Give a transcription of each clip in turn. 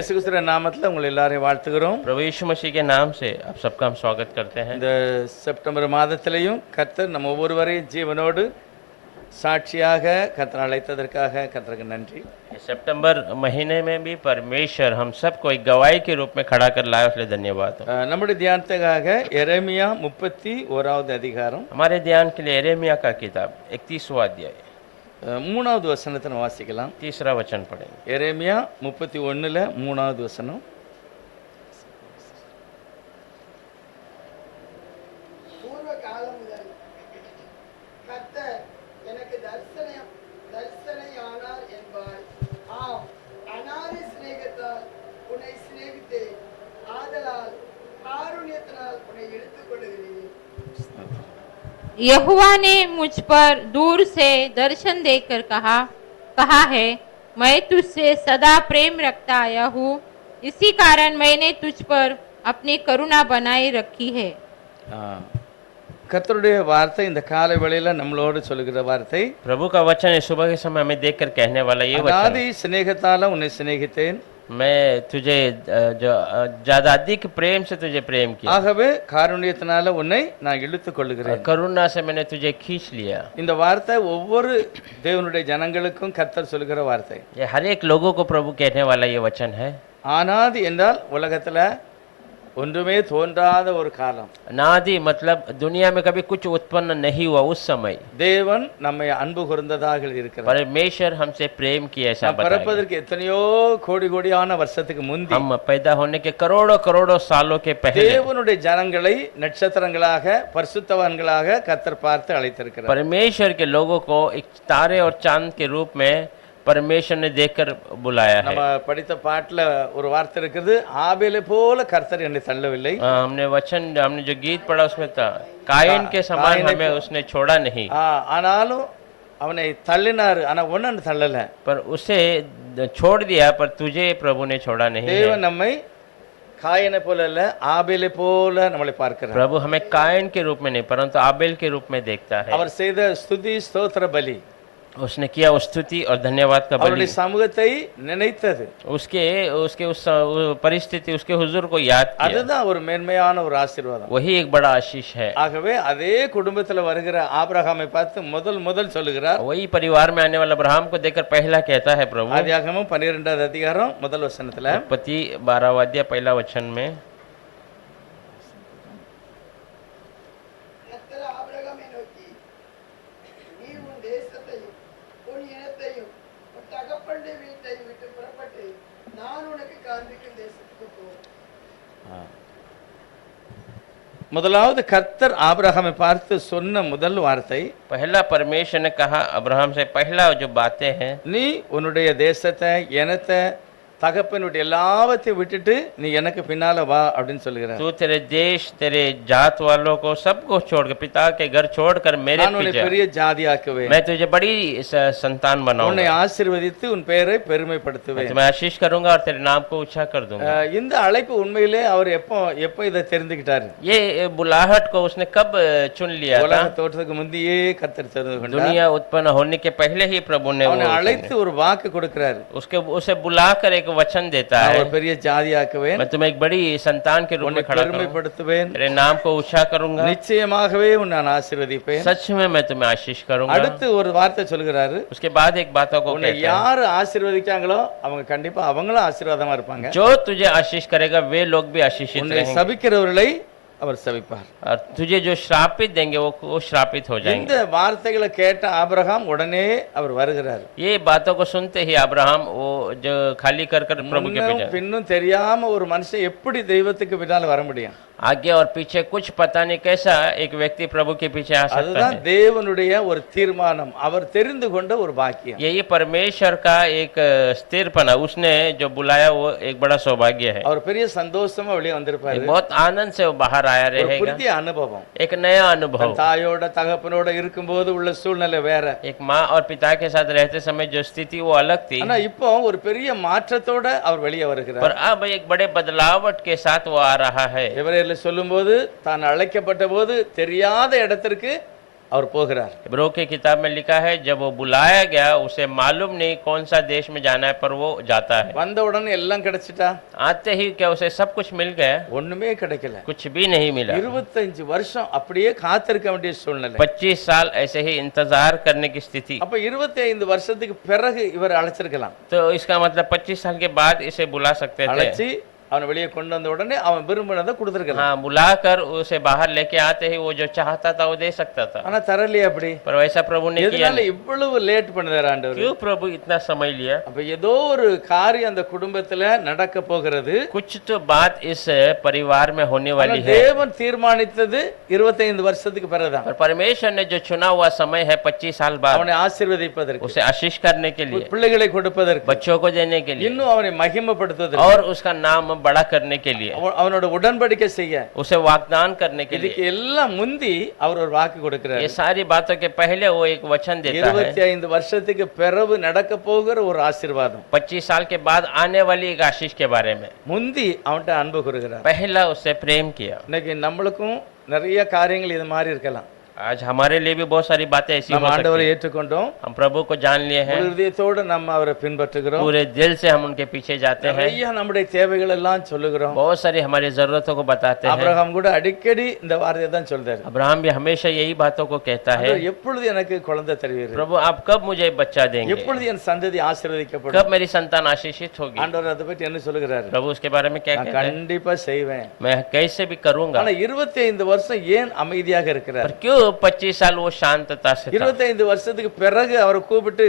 இயேசு கிறிஸ்துவின் நாமத்தில் உங்களை எல்லாரையும் வாழ்த்துகிறோம். प्रभु यीशु मसीह के नाम से आप सबका हम स्वागत करते हैं। இந்த செப்டம்பர் மாதத்திலையும் கர்த்தர் நம்ம ஒவ்வொருவரையும் ஜீவனோடு சாட்சியாக கர்த்தர் அழைத்ததற்காக கர்த்தருக்கு நன்றி. सितंबर महीने में भी परमेश्वर हम सबको एक गवाही के रूप में खड़ा कर लाया, इसलिए धन्यवाद हो। நம்முடைய தியானத்துக்காக எரேமியா 31வது அதிகாரம் हमारे ध्यान के लिए यिर्मयाह का किताब 31वां अध्याय 3வது வசனத்தை நம்ம வாசிக்கலாம். 3रा वचन पढ़ेंगे। எரேமியா 31ல 3வது வசனம். பூர்வ காலம் முதல் கர்த்தர் எனக்கு தரிசனையானார் என்பார். ஆம், அநாதி சிநேகத்தால் உன்னை சிநேகித்தேன், ஆதலால் காருண்யத்தினால் உன்னை எடுத்துக் கொள்கிறேன். यहोवा ने मुझ पर दूर से दर्शन देकर कहा है, मैं तुझसे सदा प्रेम रखता आया हूँ, इसी कारण मैंने तुझ पर अपनी करुणा बनाए रखी है। கர்த்தருடைய வார்த்தை இந்த காலை வேளையில நம்மளோடு சொல்லுகிற வார்த்தை. प्रभु का वचन इस सुबह के समय हमें देखकर कहने वाला ये वचन, அநாதி சிநேகத்தால உன்னை சிநேகித்தேன், मैं तुझे जो ज्यादा अधिक प्रेम से तुझे प्रेम किया, ஆகவே காருண்யத்தினால உன்னை நான் இழுத்துக் கொள்ளுகிறேன். करुणा से मैंने तुझे खींच लिया। இந்த வார்த்தை ஒவ்வொரு தேவனுடைய ஜனங்களுக்கும் கர்த்தர் சொல்லுகிற வார்த்தை. ये हर एक लोगों को प्रभु कहने वाला ये वचन है। ஆனாதி என்றால் உலகத்துல ஒன்றுமே தோன்றாத ஒரு காலம். अनादि मतलब दुनिया में कभी कुछ उत्पन्न नहीं हुआ उस समय தேவன் நம்மை அன்பு கூர்ந்ததாக இருக்கிறார். परमेश्वर हमसे प्रेम किया, ऐसा நாம் बताया। பிறப்பதற்கு எத்தனையோ கோடி கோடியான வருஷத்துக்கு முந்தி हम पैदा होने के करोड़ों करोड़ों सालों के पहले தேவனுடைய ஜனங்களை நட்சத்திரங்களாக பரிசுத்தவான்களாக கர்த்தர் பார்த்து அழைத்திருக்கிறார். परमेश्वर के लोगों को एक तारे और चांद के रूप में परमेश्वर ने देखकर बुलाया है। நம்ம படித்த பாட்டுல ஒரு வார்த்தை இருக்குது, ஆபேலை போல கர்த்தர் என்னை தள்ளவில்லை. हमने जो गीत पढ़ा उसमें था, कायन के समान हमें उसने छोड़ा नहीं, ஆனாலும் அவனை தள்ளினாரு, ஆனா ஒன்னு தள்ளல. पर उसे छोड़ दिया, पर तुझे प्रभु ने छोड़ा नहीं है। தேவன் நம்மை காயனை போல அல்ல, ஆபேலை போல நம்மளை பார்க்கிறார். प्रभु हमें कायन के रूप में नहीं परंतु आबेल के रूप में देखता है। அவர் செய்த ஸ்துதி ஸ்தோத்திர பலி, उसने किया उस स्तुति और धन्यवाद का बलि, அவருடைய சமூகத்தை நினைத்தது, उसके उसके उस परिस्थिति उसके हुजूर को याद किया, அதுதான் ஒரு மேன்மையான ஒரு ஆசீர்வாதம். वही एक बड़ा आशीष है। ஆகவே அதே குடும்பத்துல வருகிற ஆபிரகாமை பார்த்து முதல் சொல்லுகிறார். वही परिवार में आने वाला अब्राहम को देखकर पहला कहता है प्रभु, ஆதியாகமம் 12வது அதிகாரம் முதல் வசனத்துல, उत्पत्ति 12वां अध्याय पहला वचन में, கர்த்தர் ஆபிரகாமை நோக்கி, நீ உன் தேசத்தையும் உன் இனத்தையும் உன் தகப்பனுடைய வீட்டையும் விட்டு புறப்பட்டு நான் உனக்கு காண்பிக்கும் தேசத்துக்கு போ. முதலாவது கர்த்தர் ஆபிரகாமை பார்த்து சொன்ன முதல் வார்த்தை, पहला परमेश्वर ने कहा अब्राहम से, पहला जो बातें हैं, நீ உன்னுடைய தேசத்தை இனத்தை தகப்பனுடைய எல்லாவற்றையும் விட்டுட்டு நீ எனக்கு பின்னால வா அப்படின்னு சொல்லுகிறார். तू तेरे देश तेरे जात वालों को सबको छोड़कर, पिता के घर छोड़कर मेरे நான் உன்னை पीछे, பெரிய ஜாதியாக்குவேன், मैं तुझे बड़ी संतान உன்னை बनाऊंगा, ஆசீர்வதித்து உன் பெயரை मैं பெருமைப்படுத்துவேன். तुम्हें आशीष करूंगा और तेरे नाम को ऊंचा कर दूंगा। இந்த அழைப்பு உண்மையிலே அவர் எப்போ இதை தெரிந்துக்கிட்டாரு? ये बुलाहट को उसने कब चुन लिया था? உலக தோற்றத்துக்கு முந்தையே கர்த்தர் தெரிந்து கொண்டார். दुनिया उत्पन्न होने के पहले ही प्रभु ने அவனை वो அழைத்து ஒரு வாக்கு கொடுக்கிறாரு, उसे बुलाकर एक वचन देता நான் है, ஒரு பெரிய ஜாதியாக்குவேன், मैं तुम्हें एक बड़ी संतान के रूप உன்னை में खड़ा करूंगा, பெருமைப்படுத்துவேன், तेरे नाम को ऊंचा करूंगा, நிச்சயமாகவே உன்னை நான் ஆசீர்வதிப்பேன். सच में मैं तुम्हें आशीष करूंगा। அடுத்து ஒரு வார்த்தை சொல்கிறாரு, उसके बाद एक बातों को உன்னை कहता है, யாரு ஆசீர்வதிக்காங்களோ அவங்க கண்டிப்பா அவங்களும் ஆசீர்வாதமா இருப்பாங்க. जो तुझे आशीष करेगा वे लोग भी आशीषित உன்னை रहेंगे, சபிக்கிறவர்களை அவர் சபிப்பார். और तुझे जो श्रापित देंगे वो श्रापित हो இந்த जाएंगे। வார்த்தைகளை கேட்ட ஆபிரகாம் உடனே அவர் வருகிறார். ये बातों को सुनते ही अब्राहम वो जो खाली कर कर प्रभु के முன்னும் पीछे, பின்னும் தெரியாம ஒரு மனுஷன் எப்படி தெய்வத்துக்கு பின்னால வர முடியும்? आगे और पीछे कुछ पता नहीं कैसा एक व्यक्ति प्रभु के पीछे आ सकता அதுதான் है। தேவனுடைய ஒரு தீர்மானம், அவர் தெரிந்து கொண்ட ஒரு பாக்கியம். यही परमेश्वर का एक स्थिरपना, उसने जो बुलाया वो एक बड़ा सौभाग्य है। அவர் பெரிய சந்தோஷமா வெளியே வந்திருப்பாரு. एक बहुत आनंद से वो बाहर आया ஒரு रहेगा, புதிய அனுபவம். एक नया अनुभव। தாயோட தகப்பனோட இருக்கும்போது உள்ள சூழ்நிலை வேற, एक माँ और पिता के साथ रहते समय जो स्थिति वो अलग थी, ஆனா இப்போ ஒரு பெரிய மாற்றத்தோட அவர் வெளியே வருகிறார். पर अब एक बड़े बदलावट के साथ वो आ रहा है। எபிரேயர்ல சொல்லும்போது தான் அழைக்கப்பட்ட போது தெரியாத இடத்திற்கு அவர் போகிறார். इब्रो की किताब में लिखा है जब वो बुलाया गया उसे मालूम नहीं कौन सा देश में जाना है पर वो जाता है। வந்த உடனே எல்லாம் கிடைச்சிட்டா? आते ही क्या उसे सब कुछ मिल गया? ஒண்ணுமே கிடைக்கல. कुछ भी नहीं मिला। 25 வருஷம் அப்படியே காத்திருக்க வேண்டிய சூழ்நிலை. 25 साल ऐसे ही इंतजार करने की स्थिति। அப்ப 25 வருஷத்துக்கு பிறகு இவர் அழைச்சிருக்கலாம். तो इसका मतलब 25 साल के बाद इसे बुला सकते थे। அழைச்சி அவனை வெளியே கொண்டு வந்த உடனே அவன் விரும்பினதை கொடுத்திருக்கலாம். हाँ, बुलाकर उसे बाहर लेके आते ही वो जो चाहता था वो दे सकता था। ஆனா தரலையே அப்படி. पर वैसा प्रभु ने किया எதனால नहीं। இவ்வளவு லேட் பண்ணுறார் ஆண்டவர்? क्यों प्रभु इतना समय लिया? அப்ப ஏதோ ஒரு காரியம் அந்த குடும்பத்துல நடக்க போகிறது. कुछ तो बात इस परिवार में होने ஆனா वाली है। தேவன் தீர்மானித்தது 25 வருஷத்துக்கு பிறகுதான். पर परमेश्वर ने जो चुना हुआ समय है 25 साल बाद, அவனை ஆசீர்வதிப்பதற்கு, उसे आशीष करने के लिए, பிள்ளைகளை கொடுப்பதற்கு, बच्चों को देने के लिए இன்னும் அவனை மகிமைப்படுத்துவதற்கு, और उसका नाम बड़ा करने के लिए, அவனோட உடன்படிக்கை செய்ய, उसे वाग्दान करने के இதுக்கு लिए। எல்லாம் முந்தி அவர் ஒரு வாக்கு கொடுக்கிறார். ये सारी बातों के पहले वो एक वचन देता है। 25 வருஷத்துக்கு பிறகு நடக்க போகிற ஒரு ஆசீர்வாதம். 25 साल के बाद आने वाली एक आशीष के बारे में முந்தி அவன்கிட்ட அன்பு கூறுகிறார். पहला उससे प्रेम किया। இன்னைக்கு நம்மளுக்கும் நிறைய காரியங்கள் இது மாதிரி இருக்கலாம். आज हमारे लिए भी बहुत सारी बातें ऐसी நம்ம हो ஆண்டவரை सकती हैं। ஏற்றுக்கொண்டோம், हम प्रभु को जान लिए हैं, முழு இதயத்தோடு நம்ம அவரை பின்பற்றுகிறோம், पूरे दिल से हम उनके पीछे जाते हैं, நிறைய நம்முடைய தேவைகள் எல்லாம் சொல்லுகிறோம். बहुत सारी हमारी जरूरतों को बताते हैं। ஆபிரகாம் கூட அடிக்கடி இந்த வார்த்தையை தான் சொல்றாரு. अब्राहम भी हमेशा यही बातों को कहता है, ஆண்டவர், எப்பொழுது எனக்கு குழந்தை தருவீர்கள்? प्रभु आप कब मुझे बच्चा देंगे? எப்பொழுது என் சந்ததி ஆசீர்வதிக்கப்படும்? कब मेरी संतान आशीषित होगी? ஆண்டவர் அதை பற்றி என்ன சொல்லுகிறாரு? प्रभु उसके बारे में क्या நான் कहते हैं? கண்டிப்பா செய்வேன். मैं कैसे भी करूंगा। ஆனா 25 வருஷம் ஏன் அமைதியாக இருக்கிறார்? पर क्यों 25 साल वो शांतता से था? 25 வருஷத்துக்கு பிறகு அவரை கூப்பிட்டு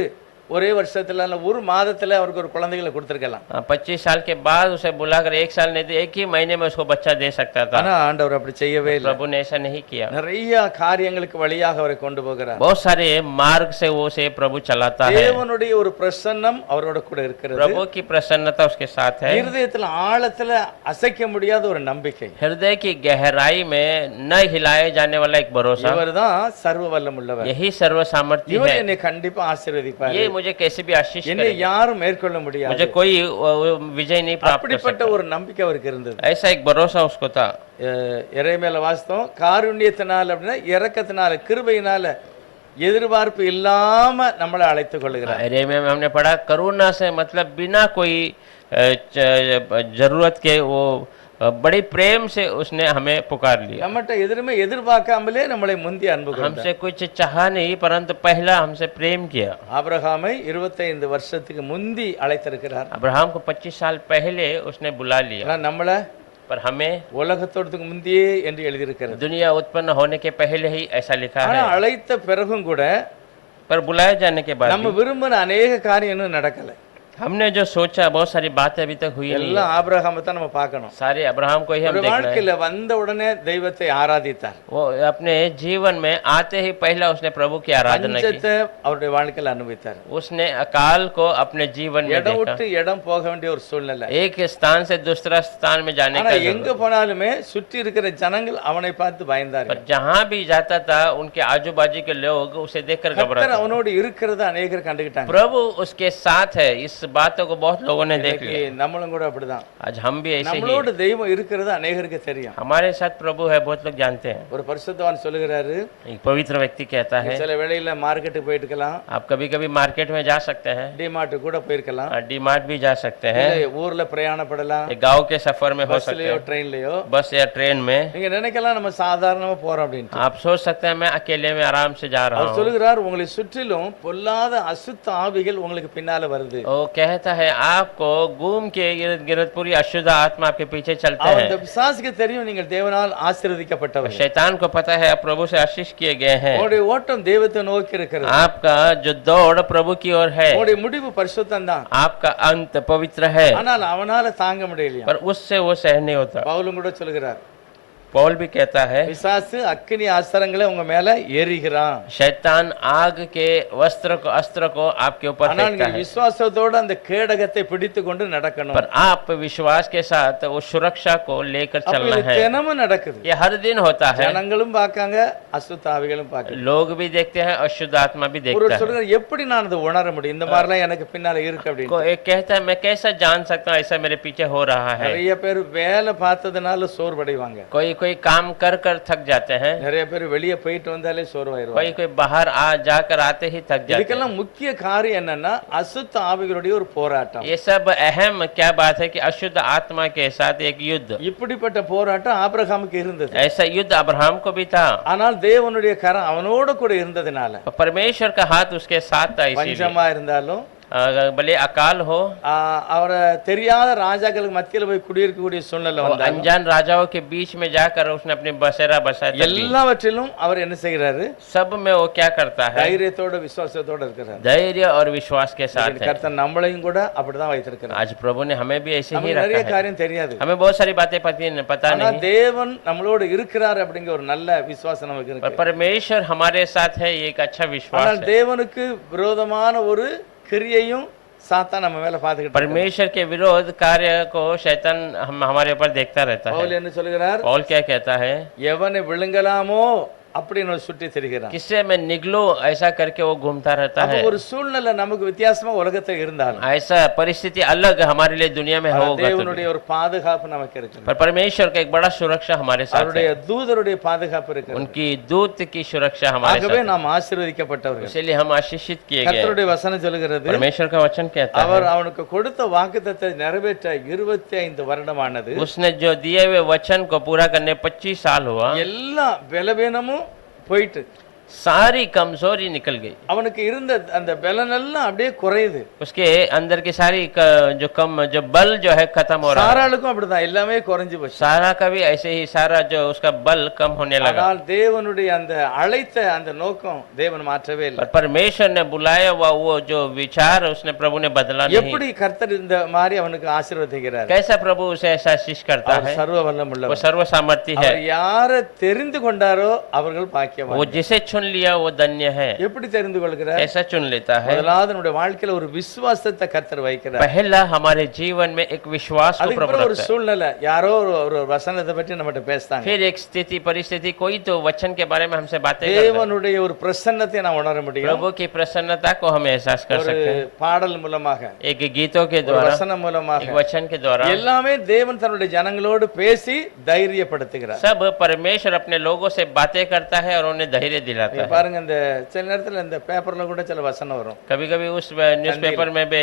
ஒரே வருஷத்துல இல்ல ஒரு மாதத்துல அவருக்கு ஒரு குழந்தைகளை கொடுத்திருக்கலாம். 25 साल के बाद उसे बुलाकर 1 साल नहीं तो 1 ही महीने में उसको बच्चा दे सकता था। ஆனா ஆண்டவர் அப்படி செய்யவே இல்லை. प्रभु ने ऐसा नहीं किया। நிறைய காரியங்களுக்கு வழியாக அவரை கொண்டு போகிறார். बहुत सारे मार्ग से वो से प्रभु चलाता है। தேவனுடைய ஒரு பிரசன்னம் அவரோட கூட இருக்கிறது. प्रभु की प्रसन्नता उसके साथ है। இருதயத்துல ஆழத்துல அசைக்க முடியாத ஒரு நம்பிக்கை. हृदय की गहराई में न हिलाए जाने वाला एक भरोसा। இவர்தான் சர்வ வல்லமுள்ளவர். यही सर्व सामर्थ्य இவர் है। என்னை கண்டிப்பா ஆசீர்வதிப்பார். ये मुझे कैसे भी आशीष என்னை करेगा। யாரும் மேற்கொள்ள முடியாது. मुझे कोई विजय नहीं प्राप्त कर அப்படிப்பட்ட सकता। ஒரு நம்பிக்கை அவருக்கு இருந்தது. ऐसा एक भरोसा उसको था। எரேமியால வாஸ்தவம், காருண்யத்தினால அப்படின்னா இரக்கத்தினால, கிருபையினால, எதிர்பார்ப்பு இல்லாம நம்மளை அழைத்துக் கொள்ளுகிறார். एरेमिया में हमने पढ़ा करुणा से मतलब बिना कोई जरूरत के वो बड़ी प्रेम से उसने हमें पुकार लिया। நம்மகிட்ட எதிலுமே எதிர்பார்க்காமலே நம்மளை முந்தி அன்பு கொண்டார். हमसे कुछ चाहा नहीं परंतु पहला हमसे प्रेम किया। ஆபிரகாமை 25 வருஷத்துக்கு முந்தி அழைத்திருக்கிறார். अब्राहम को 25 साल पहले उसने बुला लिया। ஆனா நம்மள पर हमें உலகத்தோடத்துக்கு முந்தியே என்று எழுதியிருக்கிறது. दुनिया उत्पन्न होने के पहले ही ऐसा लिखा ஆனா है। அழைத்த பிறகும் கூட पर बुलाए जाने के बाद நம்ம भी விரும்பின அநேக காரியம் இன்னும் நடக்கல. हमने जो सोचा बहुत सारी बातें अभी तक हुई नहीं है। எல்லாம் ஆபிரகாமை தான் நம்ம பார்க்கணும். सारे अब्राहम को ही हम ஒரு देखना है। வாழ்க்கையில வந்த உடனே தெய்வத்தை ஆராதித்தார். वो अपने जीवन में आते ही पहला उसने प्रभु की आराधना की। பஞ்சத்தை அவருடைய வாழ்க்கையில அனுபவித்தார். उसने अकाल को अपने जीवन में இடம் देखा। விட்டு இடம் போக வேண்டிய ஒரு சூழ்நிலை. एक स्थान से दूसरा स्थान में जाने ஆனா का எங்க जरूरत। போனாலுமே சுற்றி இருக்கிற ஜனங்கள் அவனை பார்த்து பயந்தார்கள். पर जहाँ भी जाता था उनके आजू बाजू के लोग उसे देखकर கர்த்தர் घबराते। அவனோடு இருக்கிறத अनेகர் கண்டுகிட்டாங்க. प्रभु उसके साथ है इस बातों को बहुत लोगों ने देख இன்னைக்கு लिया। நம்மளும் கூட அப்படிதான். आज हम भी ऐसे ही நம்மளோட தெய்வம் இருக்கிறது अनेகருக்கு தெரியும். हमारे साथ प्रभु है बहुत लोग जानते हैं। ஒரு பரிசுத்தவான் சொல்லுகிறாரு, एक पवित्र व्यक्ति कहता है சில வேளையில மார்க்கெட்டுக்கு போயிட்டுக்கலாம், आप कभी कभी मार्केट में जा सकते हैं, டிமார்ட் கூட போயிருக்கலாம், डी मार्ट भी जा सकते हैं, இல்ல ஊர்ல பிரயாணப்படலாம், एक गांव के सफर में हो सकते பஸ்லயோ हैं, ட்ரெயின்லயோ. बस या ट्रेन में। நீங்க நினைக்கலாம் நம்ம சாதாரணமா போறோம் அப்படின்னு. आप सोच सकते हैं मैं अकेले में आराम से जा रहा அவர் हूँ। சொல்லுகிறார், உங்களை சுற்றிலும் பொல்லாத அசுத்த ஆவிகள் உங்களுக்கு பின்னால வருது. वो कहता है आपको घूम के इर्द गिर्द पूरी अशुद्ध आत्मा आपके पीछे चलते அந்த हैं। பிசாசுக்கு தெரியும் நீங்கள் தேவனால் ஆசீர்வதிக்கப்பட்டவர். शैतान को पता है आप प्रभु से आशीष किए गए हैं। உங்களுடைய ஓட்டம் தெய்வத்தை நோக்கி இருக்கிறது. आपका जो दौड़ प्रभु की ओर है, உங்களுடைய முடிவு பரிசுத்தம் தான். आपका अंत पवित्र है, ஆனால் அவனால தாங்க முடியலையா. पर उससे वो सहन नहीं होता। பவுலும் கூட சொல்லுகிறார், पौल भी कहता है பிசாசு அக்கினி அஸ்திரங்களை உங்க மேல ஏறிகிறான். शैतान आग के अस्त्र को आपके ऊपर ஆனால் फेंकता நீங்கள் है, விசுவாசத்தோட அந்த கேடகத்தை பிடித்து கொண்டு நடக்கணும். पर आप विश्वास के साथ वो सुरक्षा को लेकर அப்ப चलना இது है। தினமும் நடக்குது. ये हर दिन होता है। ஜனங்களும் பார்க்காங்க, அசுத்த ஆவிகளும் பார்க்காங்க. लोग भी देखते हैं और शुद्ध आत्मा भी ஒரு देखता है। சொல்றாரு, எப்படி நான் அதை உணர முடியும், இந்த மாதிரிலாம் எனக்கு பின்னால இருக்கு அப்படின்னு. को एक कहता है मैं कैसा जान सकता हूँ ऐसा मेरे पीछे हो रहा है। நிறைய பேர் வேலை பார்த்ததுனால சோர்வடைவாங்க. कोई कोई काम कर कर थक जाते हैं, நிறைய பேர் வெளியே போயிட்டு வந்தாலே சோர்வாயிருவாங்க. कोई कोई बाहर जाकर आते ही थक जाते हैं। இதுக்கெல்லாம் முக்கிய காரியம் என்னன்னா அசுத்த ஆவிகளுடைய ஒரு போராட்டம். ये सब अहम क्या बात है कि अशुद्ध आत्मा के साथ एक युद्ध, இப்படிப்பட்ட போராட்டம் ஆபிரகாமுக்கு இருந்தது. ऐसा युद्ध अब्राहम को भी था। ஆனால் தேவனுடைய கரம் அவனோட கூட இருந்ததுனால परमेश्वर का हाथ उसके साथ था, इसीलिए பஞ்சமா இருந்தாலும் भले अकाल हो, அவரை தெரியாத ராஜாக்களுக்கு மத்தியில போய் குடியிருக்கக்கூடிய சூழ்நிலை और வந்தாலும் अनजान राजाओं के बीच में जाकर उसने अपने बसेरा बसाया, तब भी எல்லாவற்றிலும் அவர் என்ன செய்கிறாரு? सब में वो क्या करता है? தைரியத்தோட விசுவாசத்தோட இருக்கிறார். धैर्य और विश्वास के साथ है। கர்த்தர் நம்மளையும் கூட அப்படிதான் வைத்திருக்கிறார். आज प्रभु ने हमें भी ऐसे ही நமக்கு रखा நிறைய है। காரியம் தெரியாது. हमें बहुत सारी बातें पता ஆனா नहीं, தேவன் நம்மளோட இருக்கிறார் அப்படிங்கிற ஒரு நல்ல விசுவாசம் நமக்கு पर இருக்கு. परमेश्वर हमारे साथ है, ये एक अच्छा विश्वास ஆனால் है। தேவனுக்கு விரோதமான ஒரு கிரியையும் சாத்தான் நம்ம மேல பாத்துக்கிட்டு இருக்கான். परमेश्वर के विरोध कार्य को शैतान हमारे ऊपर देखता रहता பவுல் है। என்ன சொல்கிறார்? पौल क्या कहता है? எவனை விழுங்கலாமோ அப்படின்னு சுற்றி திரிகிறான். किससे मैं निगलो, ऐसा करके वो घूमता रहता அப்ப है। ஒரு சூழ்நிலை நமக்கு வித்தியாசமா உலகத்துல இருந்தாலும் ऐसा परिस्थिति अलग हमारे लिए दुनिया में ஆனா होगा तो தேவனுடைய ஒரு பாதுகாப்பு நமக்கு இருக்கு. पर परमेश्वर का एक बड़ा सुरक्षा हमारे साथ அவருடைய है, தூதருடைய பாதுகாப்பு இருக்கு. उनकी दूत की सुरक्षा हमारे ஆகவே साथ நாம் ஆசீர்வதிக்கப்பட்டவர்கள். है। इसीलिए हम आशीषित किए गए। கர்த்தருடைய வசனம் சொல்கிறது परमेश्वर का वचन कहता அவர் है, அவனுக்கு கொடுத்த வாக்குத்தத்தத்தை நிறைவேற்ற 25 வருடமானது. उसने जो दिए हुए वचन को पूरा करने 25 साल हुआ, எல்லா பலவீனமும் போயிட்டு सारी कमजोरी निकल गई। அவனுக்கு இருந்த அந்த பலன் எல்லாம் அப்படியே குறையுது. उसके अंदर की सारी जो बल जो है खत्म हो रहा है। சாராளுக்கும் அப்படிதான் எல்லாமே குறைஞ்சு போச்சு. सारा का भी ऐसे ही सारा जो उसका बल कम होने लगा। ஆனால் தேவனுடைய அந்த அழைத்த அந்த நோக்கம் தேவன் மாற்றவே இல்லை. पर परमेश्वर ने बुलाया हुआ वो जो विचार उसने प्रभु ने बदला नहीं। எப்படி கர்த்தர் இந்த மாதிரி அவனுக்கு ஆசீர்வதிக்கிறார்? कैसा प्रभु उसे ऐसा आशीष करता है? சர்வ வல்லமுள்ளவர். वो सर्व सामर्थी है। அவர் யாரை தெரிந்து கொண்டாரோ அவர்கள் பாக்கியவான்கள். वो जिसे चुन लिया वो धन्य है। எப்படி தெரிந்து கொள்கிறார்? कैसा चुन लेता है? முதலாவது நம்முடைய வாழ்க்கையில ஒரு விசுவாசத்தை கர்த்தர் வைக்கிறார். पहला हमारे जीवन में एक विश्वास को அதுக்கு प्रभु அப்புறம் ஒரு रखता है। சூழ்நிலை யாரோ ஒரு வசனத்தை பற்றி நம்மகிட்ட பேசுறாங்க. फिर एक स्थिति परिस्थिति कोई तो वचन के बारे में हमसे बातें करता है। தேவனுடைய ஒரு பிரசன்னத்தை நான் உணர முடியும். प्रभु की प्रसन्नता को हम एहसास कर ஒரு सकते हैं, பாடல் மூலமாக, एक गीतों के ஒரு द्वारा, வசனம் மூலமாக, एक वचन के द्वारा। எல்லாமே தேவன் தன்னுடைய ஜனங்களோடு பேசி தைரியப்படுத்துகிறார். सब परमेश्वर अपने लोगों से बातें करता है और उन्हें धैर्य दिलाता நீங்க है। பாருங்க, இந்த சில நேரத்துல இந்த பேப்பர்ல கூட சில வசனம் வரும். कभी कभी उस न्यूज़पेपर में भी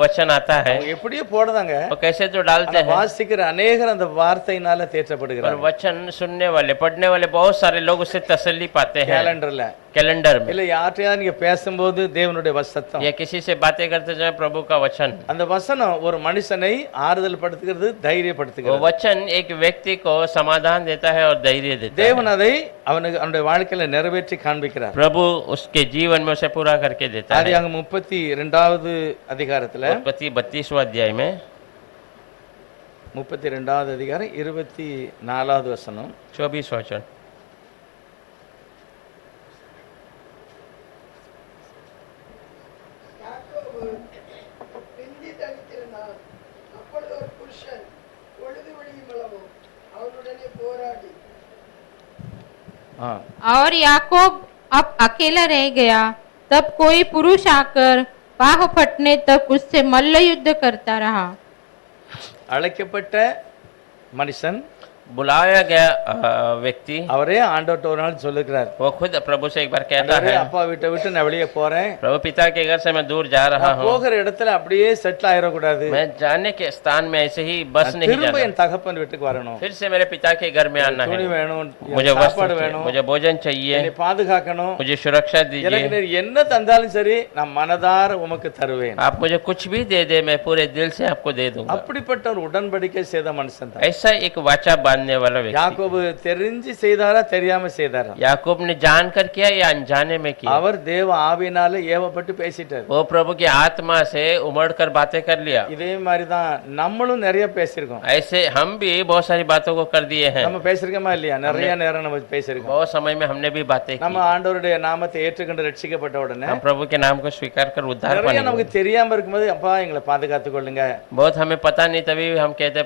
वचन आता है, அவங்க எப்படியோ போடுதாங்க, वो कैसे तो डालते हैं, வாசிக்கிற அநேகர் அந்த வார்த்தையினால पर தேற்றப்படுகிறார். वचन सुनने वाले पढ़ने वाले बहुत सारे लोग उससे तसल्ली पाते हैं। கேலண்டர்ல कैलेंडर में இல்ல யார்ட்டையாவது நீங்க பேசும்போது தேவனுடைய வசனம், या किसी से बातें करते जाए प्रभु का वचन, அந்த வசனம் ஒரு மனுஷனை ஆறுதல் படுத்துகிறது, वो தைரியப்படுத்துகிறது. वचन एक व्यक्ति को समाधान देता है और धैर्य देता है। தேவன் அதை அவனுடைய வாழ்க்கையில நிறைவேற்றி காண்பிக்கிறார். प्रभु उसके जीवन में उसे पूरा करके देता है। ஆதியாகமம் 32வது அதிகாரத்துல, उत्पत्ति 32वां अध्याय में 32வது அதிகாரம் 24வது வசனம், 24 वचन, யாக்கோபு பிந்தி தனித்திருந்தான். அப்பொழுது ஒரு புருஷன் பொழுது விடியும் அளவும் அவனுடனே போராடி ஆ, और याकूब अब अकेला रह गया। तब कोई पुरुष आकर बाह फटने तक उससे मल्ल युद्ध करता रहा। அழைக்கப்பட்ட மனுஷன் बुलाया गया व्यक्ति, அவரே ஆண்டவர்ட்ட ஒரு நாள் சொல்லுகிறார், वो खुद प्रभु से एक बार कहता ஆண்டவரே, है, அப்பா வீட்டை விட்டு நான் வெளியே போறேன், प्रभु पिता के घर से मैं दूर जा रहा நான் हूँ, போகிற இடத்துல அப்படியே செட்டில் ஆயிடக்கூடாது, मैं जाने के स्थान में ऐसे ही बस नहीं திரும்ப जाना, என் தகப்பன் வீட்டுக்கு வரணும், फिर से मेरे पिता के घर में आना है, துணி வேணும், मुझे वस्त्र சாப்பாடு चाहिए, வேணும், मुझे भोजन चाहिए, என்னை பாதுகாக்கணும், मुझे सुरक्षा எனக்கு दीजिए, நீர் என்ன தந்தாலும் சரி நான் மனதார உமக்கு தருவேன். आप मुझे कुछ भी दे दे, मैं पूरे दिल से आपको दे दूंगा। அப்படிப்பட்ட ஒரு உடன்படிக்கை செய்த மனுஷன் தான் ऐसा एक वाचा बांधने वाला व्यक्ति। யாக்கோபு. தெரிஞ்சு செய்தாரா தெரியாம செய்தாரா? याकूब ने जानकर किया या अनजाने में किया? அவர் தேவ ஆவியினால ஏவப்பட்டு பேசிட்டார். वो प्रभु की आत्मा से उमड़ कर बातें कर लिया। இதே மாதிரிதான் நம்மளும் நிறைய பேசியிருக்கோம். ऐसे हम भी बहुत सारी बातों को कर दिए हैं। நம்ம பேசிருக்கோமா இல்லையா? நிறைய நேரம் நம்ம பேசியிருக்கோம். बहुत समय में हमने भी बातें की। நம்ம ஆண்டவருடைய நாமத்தை ஏற்றுக்கொண்டு ரட்சிக்கப்பட்ட உடனே हम प्रभु के नाम को स्वीकार कर उद्धार நிறைய पाने நமக்கு தெரியாம இருக்கும்போது, அப்பா எங்களை பாதுகாத்துக் கொள்ளுங்க, बहुत हमें पता नहीं, तभी हम कहते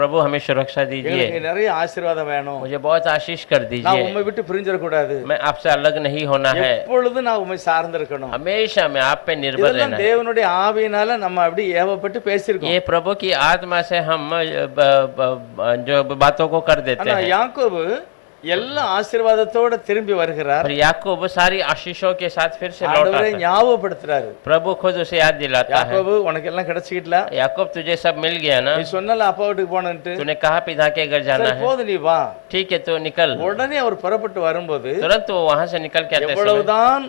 प्रभु हमें सुरक्षा दीजिए। எங்களுக்கு நிறைய ஆசீர்வாதம் வேணும், मुझे बहुत आशीष कर நான் दीजिए, உம்மை விட்டு பிரிஞ்சிடக்கூடாது, मैं आपसे अलग नहीं होना है, எப்பொழுதும் நான் உம்மை சார்ந்திருக்கணும். हमेशा मैं आप पे निर्भर இதெல்லாம் रहना है। தேவனுடைய ஆவியினால நம்ம அப்படி ஏவப்பட்டு பேசியிருக்கோம். ये प्रभु की आत्मा से हम जो बातों को कर देते ஆனா हैं। யாக்கோபு எல்லா ஆசீர்வாதத்தோட திரும்பி வருகிறார். और याकूब सारी आशीषों के साथ फिर से लौटा ஆண்டவரை है। ஞாபகப்படுத்துறாரு. प्रभु खुद उसे याद दिलाता है, யாக்கோபு உனக்கு எல்லாம் கிடைச்சிக்கிட்டல, याकूब तुझे सब मिल गया ना, நீ சொன்னல அப்பா வீட்டுக்கு போனன்ட்டு, तूने कहा पिता के घर जाना சரி है, போது நீ வா. ठीक है तो निकल। உடனே அவர் புறப்பட்டு வரும்போது तुरंत वो वहां से निकल के आते समय எவ்வளவுதான்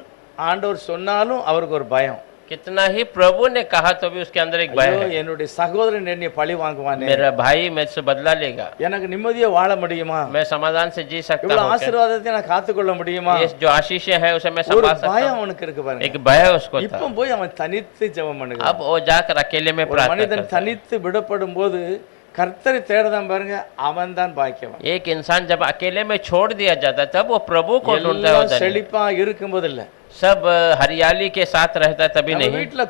ஆண்டவர் சொன்னாலும் அவருக்கு ஒரு பயம். कितना ही प्रभु ने कहा तो भी उसके अंदर एक भय ஐயோ, है, என்னுடைய சகோதரன் என்னை பழி வாங்குவானே, मेरा भाई मुझसे बदला लेगा, எனக்கு நிம்மதியா வாழ முடியுமா, मैं समाधान से जी सकता இவ்வளவு हूँ क्या? ஆசீர்வாதத்தை நான் காத்துக்கொள்ள முடியுமா, ये जो आशीषें है उसे मैं ஒரு संभाल सकता பயம் हूँ, அவனுக்கு இருக்கு பாருங்க. एक भय उसको था। இப்ப போய் அவன் தனித்து ஜெபம் பண்ணுகிறான். अब वो जाकर अकेले में ஒரு प्रार्थना மனிதன் करता है। தனித்து விடப்படும் போது கர்த்தரை தேடதான் பாருங்க, அவன் தான் பாக்கியவான். एक इंसान जब अकेले में छोड़ दिया जाता है तब वो प्रभु को ढूंढता है, वो எல்லாம் धन्य। செழிப்பா இருக்கும்போது இல்ல, सब हरियाली के साथ रहता है तभी நம்ம नहीं। வீட்டுல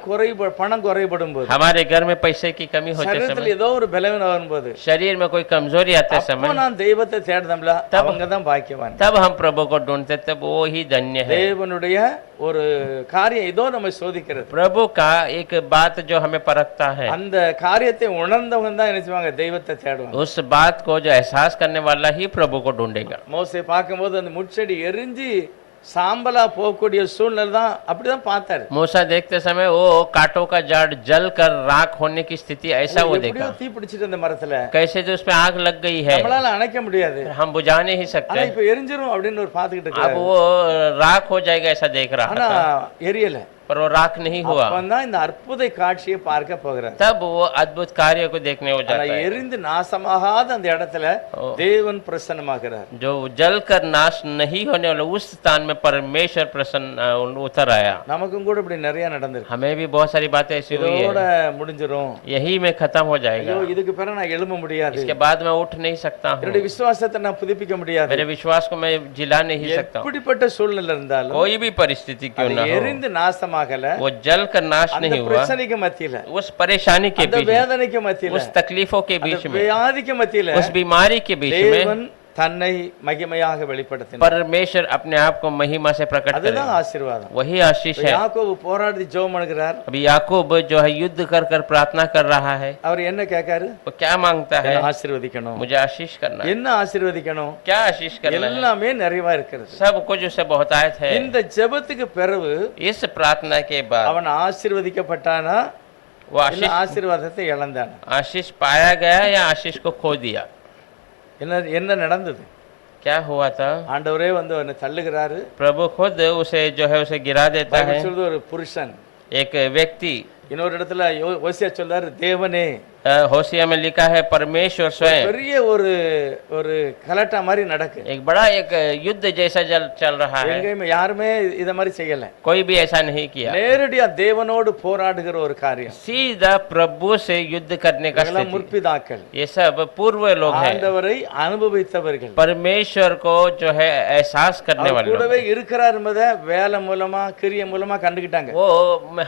பணம் குறைபடும் போது, हमारे घर में पैसे की कमी होते சரீரத்துல समय, ஏதோ ஒரு பலவீனம் வரும்போது, शरीर में कोई कमजोरी आते அப்போ समय, நான் தெய்வத்தை தேடுதம்ல, அவங்க தான் பாக்கியவான். तब हम प्रभु को ढूंढते, तब वो ही धन्य है। தேவனுடைய ஒரு காரியம் ஏதோ நம்ம சோதிக்கிறது. प्रभु का एक बात जो हमें परखता है, அந்த காரியத்தை உணர்ந்தவங்க தான் நினைச்சுவாங்க தெய்வத்தை தேடுவாங்க. उस बात को जो एहसास करने वाला ही प्रभु को ढूंढेगा। மோசே பார்க்கும்போது அந்த முட்செடி எரிஞ்சு சாம்பலா போகக்கூடிய சூழ்நிலை தான், அப்படிதான் பார்த்தாரு. मूसा देखते समय वो कांटों का झाड़ जल कर राख होने की स्थिति ऐसा वो எப்படியோ देखा, தீ பிடிச்சிட்டு அந்த மரத்துல कैसे जो उसमें आग लग गई है, நம்மளால அணைக்க முடியாது, हम बुझा नहीं ஆனா सकते, இப்ப எரிஞ்சிரும் அப்படின்னு ஒரு பாத்துக்கிட்டு अब இருக்காரு. वो राख हो जाएगा ऐसा देख रहा ஆனா था, எரியல. पर वो राख नहीं हुआ। அப்பதான் இந்த அற்புத காட்சியை பார்க்க போகிறார். तब वो अद्भुत कार्य को देखने हो ஆனா जाता है, எரிந்து நாசமாகாத அந்த இடத்துல தேவன் பிரசன்னமாகிறார். जो जल कर नाश नहीं होने वाले उस स्थान में परमेश्वर प्रसन्न उतर आया। நமக்கும் கூட இப்படி நிறைய நடந்திருக்கு. हमें भी बहुत सारी बातें ऐसी हुई இதோட है, முடிஞ்சிரும், यही में खत्म हो जाएगा, ஐயோ இதுக்கு பிறகு நான் எழும்ப முடியாது, इसके बाद मैं उठ नहीं सकता हूँ, என்னுடைய விசுவாசத்தை நான் புதுப்பிக்க முடியாது. मेरे विश्वास को मैं जिला नहीं सकता हूँ, எப்படிப்பட்ட சூழ்நிலை இருந்தாலும் कोई भी परिस्थिति क्यों அது ना हो, எரிந்து நாசமாகல, वो जल कर नाश அந்த नहीं हुआ, பிரச்சனைக்கு மத்தியில, उस परेशानी के அந்த बीच में, வேதனைக்கு மத்தியில, उस तकलीफों के बीच அந்த में, வியாதிக்கு மத்தியில उस बीमारी के बीच में தேவன் தன்னை மகிமையாக வெளிப்படுத்தினார். परमेश्वर अपने आप को महिमा से प्रकट அதுதான் करे, ஆசீர்வாதம். वही आशीष है। யாக்கோபு போராடி ஜெபம் பண்ணுகிறார். अभी याकूब जो है युद्ध कर कर प्रार्थना कर रहा है, அவர் என்ன கேட்காரு? वो क्या मांगता है? என்னை ஆசீர்வதிக்கணும். मुझे आशीष करना है। என்ன ஆசீர்வதிக்கணும்? क्या आशीष करना है? எல்லாமே நிறைவா இருக்கிறது. सब कुछ उससे बहुतायत है। இந்த ஜெபத்துக்கு பிறகு इस प्रार्थना के बाद அவன் ஆசீர்வதிக்கப்பட்டானா वो இல்ல आशीष ஆசீர்வாதத்தை இழந்தானா? आशीष पाया गया या आशीष को खो दिया? என்ன என்ன நடந்தது? क्या हुआ था? ஆண்டவரே வந்து அவனை தள்ளுகிறாரு. प्रभु खुद उसे जो है उसे गिरा देता है। பைபிள் சொல்றது ஒரு புருஷன். एक व्यक्ति, இன்னொரு இடத்துல ஓசியா சொல்றாரு தேவனே. होशिया में लिखा है परमेश्वर स्वयं। பெரிய ஒரு ஒரு கலட்டா மாதிரி நடக்கு. एक बड़ा एक युद्ध जैसा चल रहा है, எங்கேயுமே யாருமே இத மாதிரி செய்யல. कोई भी ऐसा नहीं किया। நேரடியா தேவனோடு போராடுகிற ஒரு காரியம். सीधा प्रभु से युद्ध करने का இதெல்லாம் स्थिति। முற்பிதாக்கள். ये सब पूर्व लोग हैं, ஆண்டவரை அனுபவித்தவர்கள். परमेश्वर को जो है एहसास करने அவர் वाले लोग। கூடவே இருக்கிறார் என்பதை வேலை மூலமா கிரியை மூலமா கண்டுக்கிட்டாங்க. वो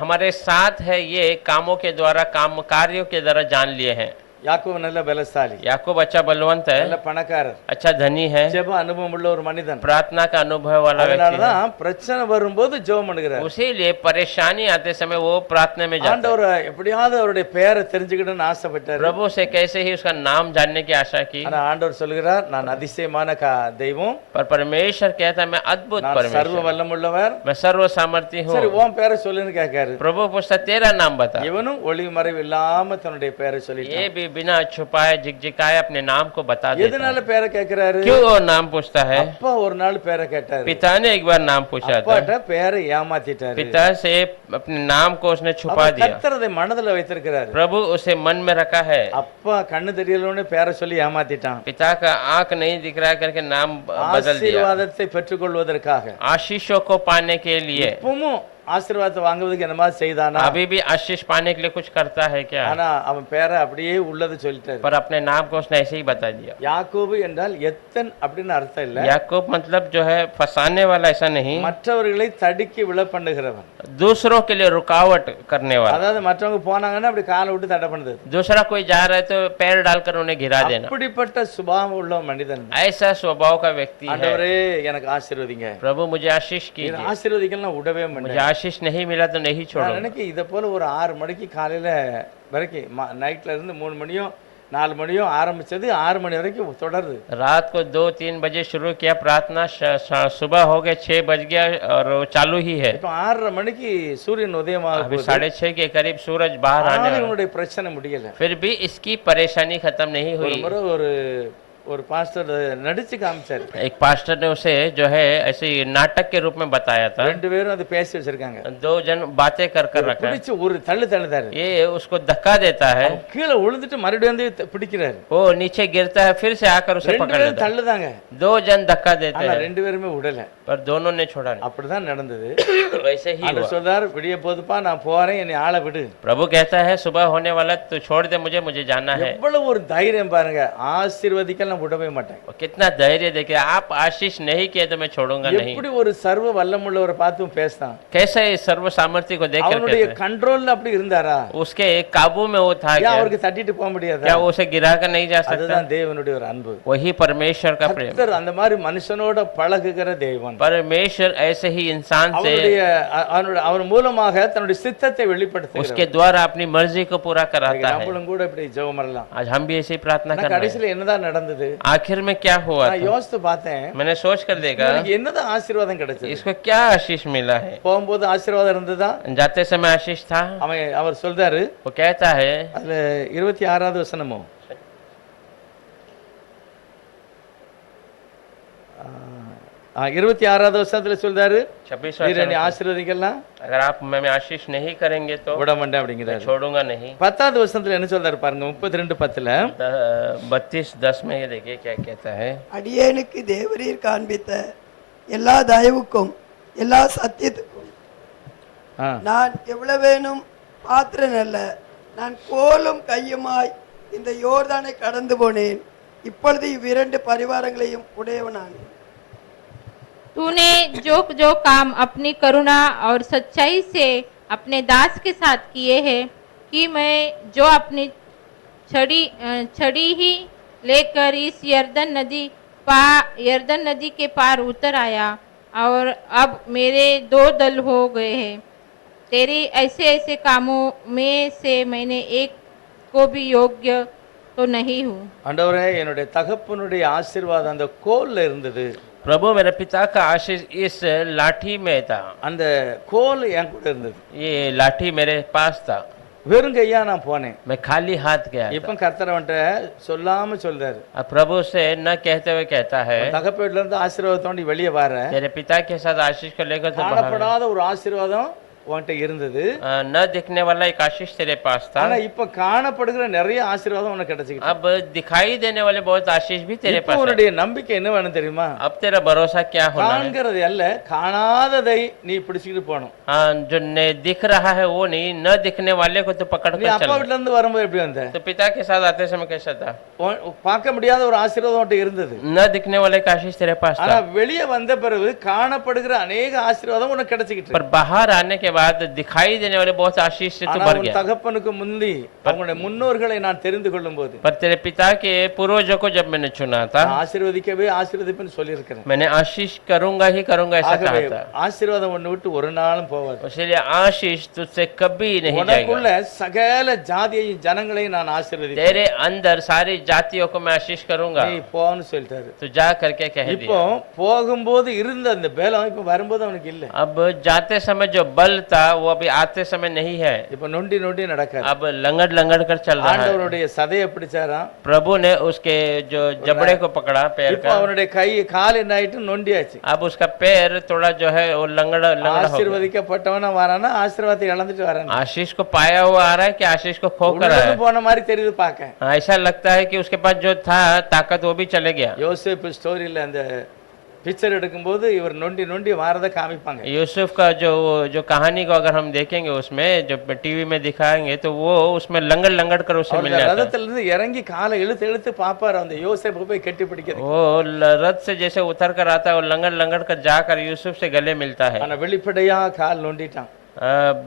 हमारे साथ है ये कामों के द्वारा, काम कार्यों के द्वारा जान लिए हैं। யாக்கோபு நல்ல பலசாலி, याकूब अच्छा बलवंत है, நல்ல பணக்காரர், अच्छा धनी है, ஜெப அனுபவம் உள்ள ஒரு மனிதன். प्रार्थना का अनुभव वाला व्यक्ति है। அதனாலதான் பிரச்சனை வரும்போது ஜெபம் பண்ணுகிறார். उसीलिए परेशानी आते समय वो प्रार्थना में जाता है। ஆண்டவர் எப்படியாவது அவருடைய பெயரை தெரிஞ்சுக்கிட்டுன்னு ஆசைப்பட்டார். प्रभु से कैसे ही उसका नाम जानने की आशा की, ஆனா ஆண்டவர் சொல்கிறார் நான் அதிசயமான தெய்வம், पर परमेश्वर कहता है मैं अद्भुत நான் சர்வ परमेश्वर, வல்லமுள்ளவர். मैं सर्व सामर्थ्य சரி हूँ। உன் பேரை சொல்லுன்னு கேட்காரு. प्रभु पूछता तेरा नाम बता। இவனும் ஒளிவு மறைவு இல்லாம தன்னுடைய பேரை ये சொல்லிட்டான். भी बिना छुपाए झिकझिकाए अपने नाम को बता देता எதனால है। பேரை கேட்கிறாரு? क्यों वो नाम पूछता है? அப்பா ஒரு நாள் பேரை கேட்டாரு. पिता ने एक बार नाम पूछा था, அப்பாட்ட பேரை ஏமாத்திட்டாரு. पिता से अपने नाम को उसने छुपा दिया। கர்த்தர் அதை மனதுல வைத்திருக்கிறாரு. प्रभु उसे मन में रखा है। அப்பா கண்ணு தெரியலன்னு பேரை சொல்லி ஏமாத்திட்டான். पिता का आंख नहीं दिख रहा है करके नाम बदल दिया, ஆசீர்வாதத்தை பெற்றுக்கொள்வதற்காக. आशीषों को पाने के लिए। இப்பவும் ஆசீர்வாதத்தை வாங்குவதுக்கு என்ன மாதிரி செய்தானா? अभी भी आशीष पाने के लिए कुछ करता है क्या? ஆனா அவன் பேரை அப்படியே உள்ளது சொல்லிட்டாரு. पर अपने नाम को उसने ऐसे ही बता दिया। யாக்கோபு என்றால் எத்தன் அப்படின்னு அர்த்தம் இல்ல, याकूब मतलब जो है फंसाने वाला, ऐसा नहीं, மற்றவர்களை தடுக்கி விழ பண்ணுகிறவன். दूसरों के लिए रुकावट करने वाला। அதாவது மற்றவங்க போனாங்கன்னா அப்படி காலை விட்டு தடை பண்ணுது. दूसरा कोई जा रहा है तो पैर डालकर उन्हें गिरा देना। அப்படிப்பட்ட சுபாவம் உள்ள மனிதன். ऐसा स्वभाव का व्यक्ति है। ஆண்டவரே எனக்கு ஆசீர்வதிங்க, प्रभु मुझे आशीष இது कीजिए, ஆசீர்வதிக்கலாம் விடவே मुझे மாட்டேன். आशीष नहीं मिला तो नहीं நான் छोड़ूंगा। நினைக்கிறேன் இதை போல ஒரு 6 மணிக்கு காலையில வரைக்கும் நைட்ல இருந்து 3 மணியோ 4 மணியோ ஆரம்பிச்சது 6 மணி வரைக்கும் தொடருது. रात को 2-3 बजे शुरू किया प्रार्थना, सुबह हो गए 6 बज गया और वो चालू ही है। இப்போ 6:30 மணிக்கு சூரியன் உதயமாக अभी போகுது. 6:30 के करीब सूरज बाहर आने ஆனாலும் वाला है। இவனுடைய பிரச்சனை முடியல. फिर भी इसकी परेशानी खत्म नहीं ஒரு हुई। முறை ஒரு பாஸ்டர் நடிச்சு காமிச்சாரு. एक पास्टर ने उसे जो है ऐसे नाटक के रूप में बताया था। 2 பேரும் அது பேசி வச்சிருக்காங்க. 2 जन बातें कर कर रखा है। பிடிச்சு ஒரு தள்ளுதாரு. ये उसको धक्का देता है, கீழே விழுந்துட்டு மறுபடியும் வந்து பிடிக்கிறாரு. वो नीचे गिरता है, फिर से आकर उसे 2 पकड़ பேரும் लेता है। தள்ளுதாங்க. 2 जन धक्का देते ஆனா हैं 2 பேருமே விடல. पर दोनों ने छोड़ा नहीं। அப்படிதான் நடந்தது. वैसे ही ஆண்டவர் हुआ। சொல்றார், விடிய போதுப்பா நான் போறேன், என்னை ஆள விடு. प्रभु कहता है सुबह होने वाला, तू छोड़ दे मुझे जाना है। எவ்வளவு ஒரு தைரியம் பாருங்க. ஆசீர்வதிக்க நான் விடவே மாட்டேன். और कितना धैर्य देखिए, आप आशीष नहीं किए तो मैं छोड़ूंगा नहीं। எப்படி ஒரு சர்வ வல்லமுள்ளவரை பார்த்து பேசுறான். कैसे इस सर्व सामर्थ्य को देखकर அவனுடைய कहते हैं? கண்ட்ரோல்ல அப்படி இருந்தாரா? उसके काबू में वो था ஏன் क्या? அவருக்கு தட்டிட்டு போக முடியாதா? क्या वो उसे गिराकर नहीं जा सकता? அதுதான் தேவனுடைய ஒரு அன்பு. वही परमेश्वर का प्रेम। கர்த்தர் அந்த மாதிரி மனுஷனோட பழகுகிற தேவன். परमेश्वर ऐसे ही इंसान से அவன் மூலமாக தன்னுடைய சித்தத்தை வெளிப்படுத்துகிறார். उसके द्वारा अपनी मर्जी को पूरा कराता है। நம்மளும் கூட இப்படி ஜெபம் பண்ணலாம். आज हम भी ऐसे ही प्रार्थना कर रहे हैं। கடைசில என்னதான் நடந்தது? आखिर में क्या हुआ நான் था? யோசித்து பார்த்தேன், मैंने सोच कर देखा இவனுக்கு என்னதான் ஆசீர்வாதம் கிடைச்சது? इसको क्या आशीष मिला है। போகும்போது ஆசீர்வாதம் இருந்ததா? जाते समय आशीष था। அவர் சொல்றாரு, वो कहता है அதுல 26வது வசனமோ 26வது வசனத்துல சொல்றாரு, 26वां நீர் என்னை ஆசீர்வதிக்கலாம் अगर आप मैं आशीष नहीं करेंगे तो விட மாட்டேன் मैं அப்படிங்கிறாரு. छोड़ूंगा नहीं। 10வது வசனத்துல என்ன சொல்றாரு பாருங்க, 32:10ல 32:10 में ये देखिए क्या कहता है। அடியேனுக்கு தேவரீர் காண்பித்த எல்லா தயவுக்கும் எல்லா சத்தியத்துக்கும் ஆ, நான் எவ்வளவேனும் பாத்திரன் அல்ல, நான் கோலும் கையுமாய் இந்த யோர்தானை கடந்து போனேன், இப்பொழுது இவ்விரண்டு பரிவாரங்களையும் உடையவனானேன். तूने जो काम अपनी करुणा और सच्चाई से अपने दास के साथ किए हैं, कि मैं जो अपनी छड़ी ही लेकर इस यर्दन नदी के पार उतर आया, और अब मेरे 2 दल हो गए हैं। तेरे ऐसे कामों में से मैंने एक को भी योग्य तो नहीं हूँ। ஆண்டவரே என்னுடைய தகப்பனுடைய ஆசீர்வாதம் அந்த கோல்ல இருந்தது. प्रभु मेरे पिता का आशीष इस लाठी में था। அந்த கோல் என் கூட இருந்தது. ये लाठी मेरे पास था। வெறும் கையா நான் போனேன். मैं खाली हाथ गया இப்ப था। கர்த்தர் அவன்கிட்ட சொல்லாம சொல்றாரு, अब प्रभु से न कहते हुए कहता है தகப்ப வீட்டுல இருந்து ஆசீர்வாதத்தோண்டி வெளியே வர तेरे पिता के साथ आशीष को लेकर तो बाहर காணப்படாத ஒரு ஆசீர்வாதம் உன்கிட்ட இருந்தது. न दिखने वाला एक आशीष तेरे पास था। ஆனா இப்ப காணப்படுகிற நிறைய ஆசீர்வாதம் உனக்கு கிடைச்சிக்கிட்டு. अब दिखाई देने वाले बहुत आशीष भी तेरे இப்ப पास है। உன்னுடைய நம்பிக்கை என்ன வேணும் தெரியுமா? अब तेरा भरोसा क्या होना है? காண்கிறது அல்ல, காணாததை நீ பிடிச்சிக்கிட்டு போகணும். हाँ, जो दिख रहा है वो नहीं, न दिखने वाले को तो पकड़ நீ कर அப்பா चल। வீட்டுல இருந்து வரும்போது எப்படி வந்த? तो पिता के साथ आते समय कैसा था? பார்க்க முடியாத ஒரு ஆசீர்வாதம் உன்கிட்ட இருந்தது. न दिखने वाले का आशीष तेरे पास ஆனா था, வெளியே வந்த பிறகு காணப்படுகிற अनेक ஆசீர்வாதம் உனக்கு கிடைச்சிக்கிட்டு पर बाहर आने के बाद दिखाई देने वाले बहुत आशीष से तू ஆனா भर உன் गया। தகப்பனுக்கு முந்தி அவங்களுடைய முன்னோர்களை நான் தெரிந்து கொள்ளும் போது पर तेरे पिता के पूर्वजों को जब मैंने चुना था, நான் ஆசீர்வதிக்கவே ஆசீர்வதிப்பேன்னு சொல்லியிருக்கிறேன். मैंने आशीष करूंगा ही करूंगा ऐसा ஆகவே कहा था। ஆசீர்வாதம் ஒண்ணு விட்டு ஒரு நாளும் போவாது. इसलिए आशीष तुझसे कभी नहीं உனக்குள்ள जाएगा। சகல ஜாதியையும் ஜனங்களையும் நான் ஆசீர்வதிப்பேன். तेरे अंदर सारी जातियों को मैं आशीष करूंगा। நீ போன்னு சொல்லிட்டாரு. तो जा करके कह இப்போ दिया। போகும்போது இருந்த அந்த பலம் இப்ப வரும்போது அவனுக்கு இல்ல. अब जाते समय जो बल था वो अभी आते समय नहीं है। இப்ப நொண்டி நொண்டி நடக்காது. अब लंगड़ लंगड़ कर चल रहा है। ஆண்டவருடைய சதையை பிடிச்சாராம். प्रभु ने उसके जो जबड़े को पकड़ा पैर இப்போ का। அவனுடைய கை கால் என்ன ஆயிட்டு நொண்டியாச்சு. अब उसका पैर थोड़ा जो है वो लंगड़ा लंगड़ा हो गया। ஆசீர்வதிக்கப்பட்டவனா வரானா ஆசீர்வாதத்தை இழந்துட்டு வரானா? आशीष को पाया हुआ आ रहा है कि आशीष को खो कर உள்ளது आया போன மாதிரி தெரியுது பாக்க. है? ऐसा लगता है कि उसके पास जो था ताकत वो भी चले गया। யோசேப்பு ஸ்டோரியில அந்த பிக்சர் எடுக்கும்போது இவர் நொண்டி நொண்டி வாரதை காமிப்பாங்க. यूसुफ का जो जो कहानी को अगर हम देखेंगे उसमें जो टीवी में दिखाएंगे तो वो उसमें लंगड़ लंगड़ कर उसे मिल அவர் जाता है। ரதத்துல இருந்து இறங்கி காலை இழுத்து இழுத்து பாப்பாரு அந்த யோசேப்பு போய் கட்டி பிடிக்கிறது. वो रथ से जैसे उतर कर आता है और लंगड़ लंगड़ कर जाकर यूसुफ से गले मिलता है। ஆனா வெளிப்படையா கால் நொண்டிட்டான்.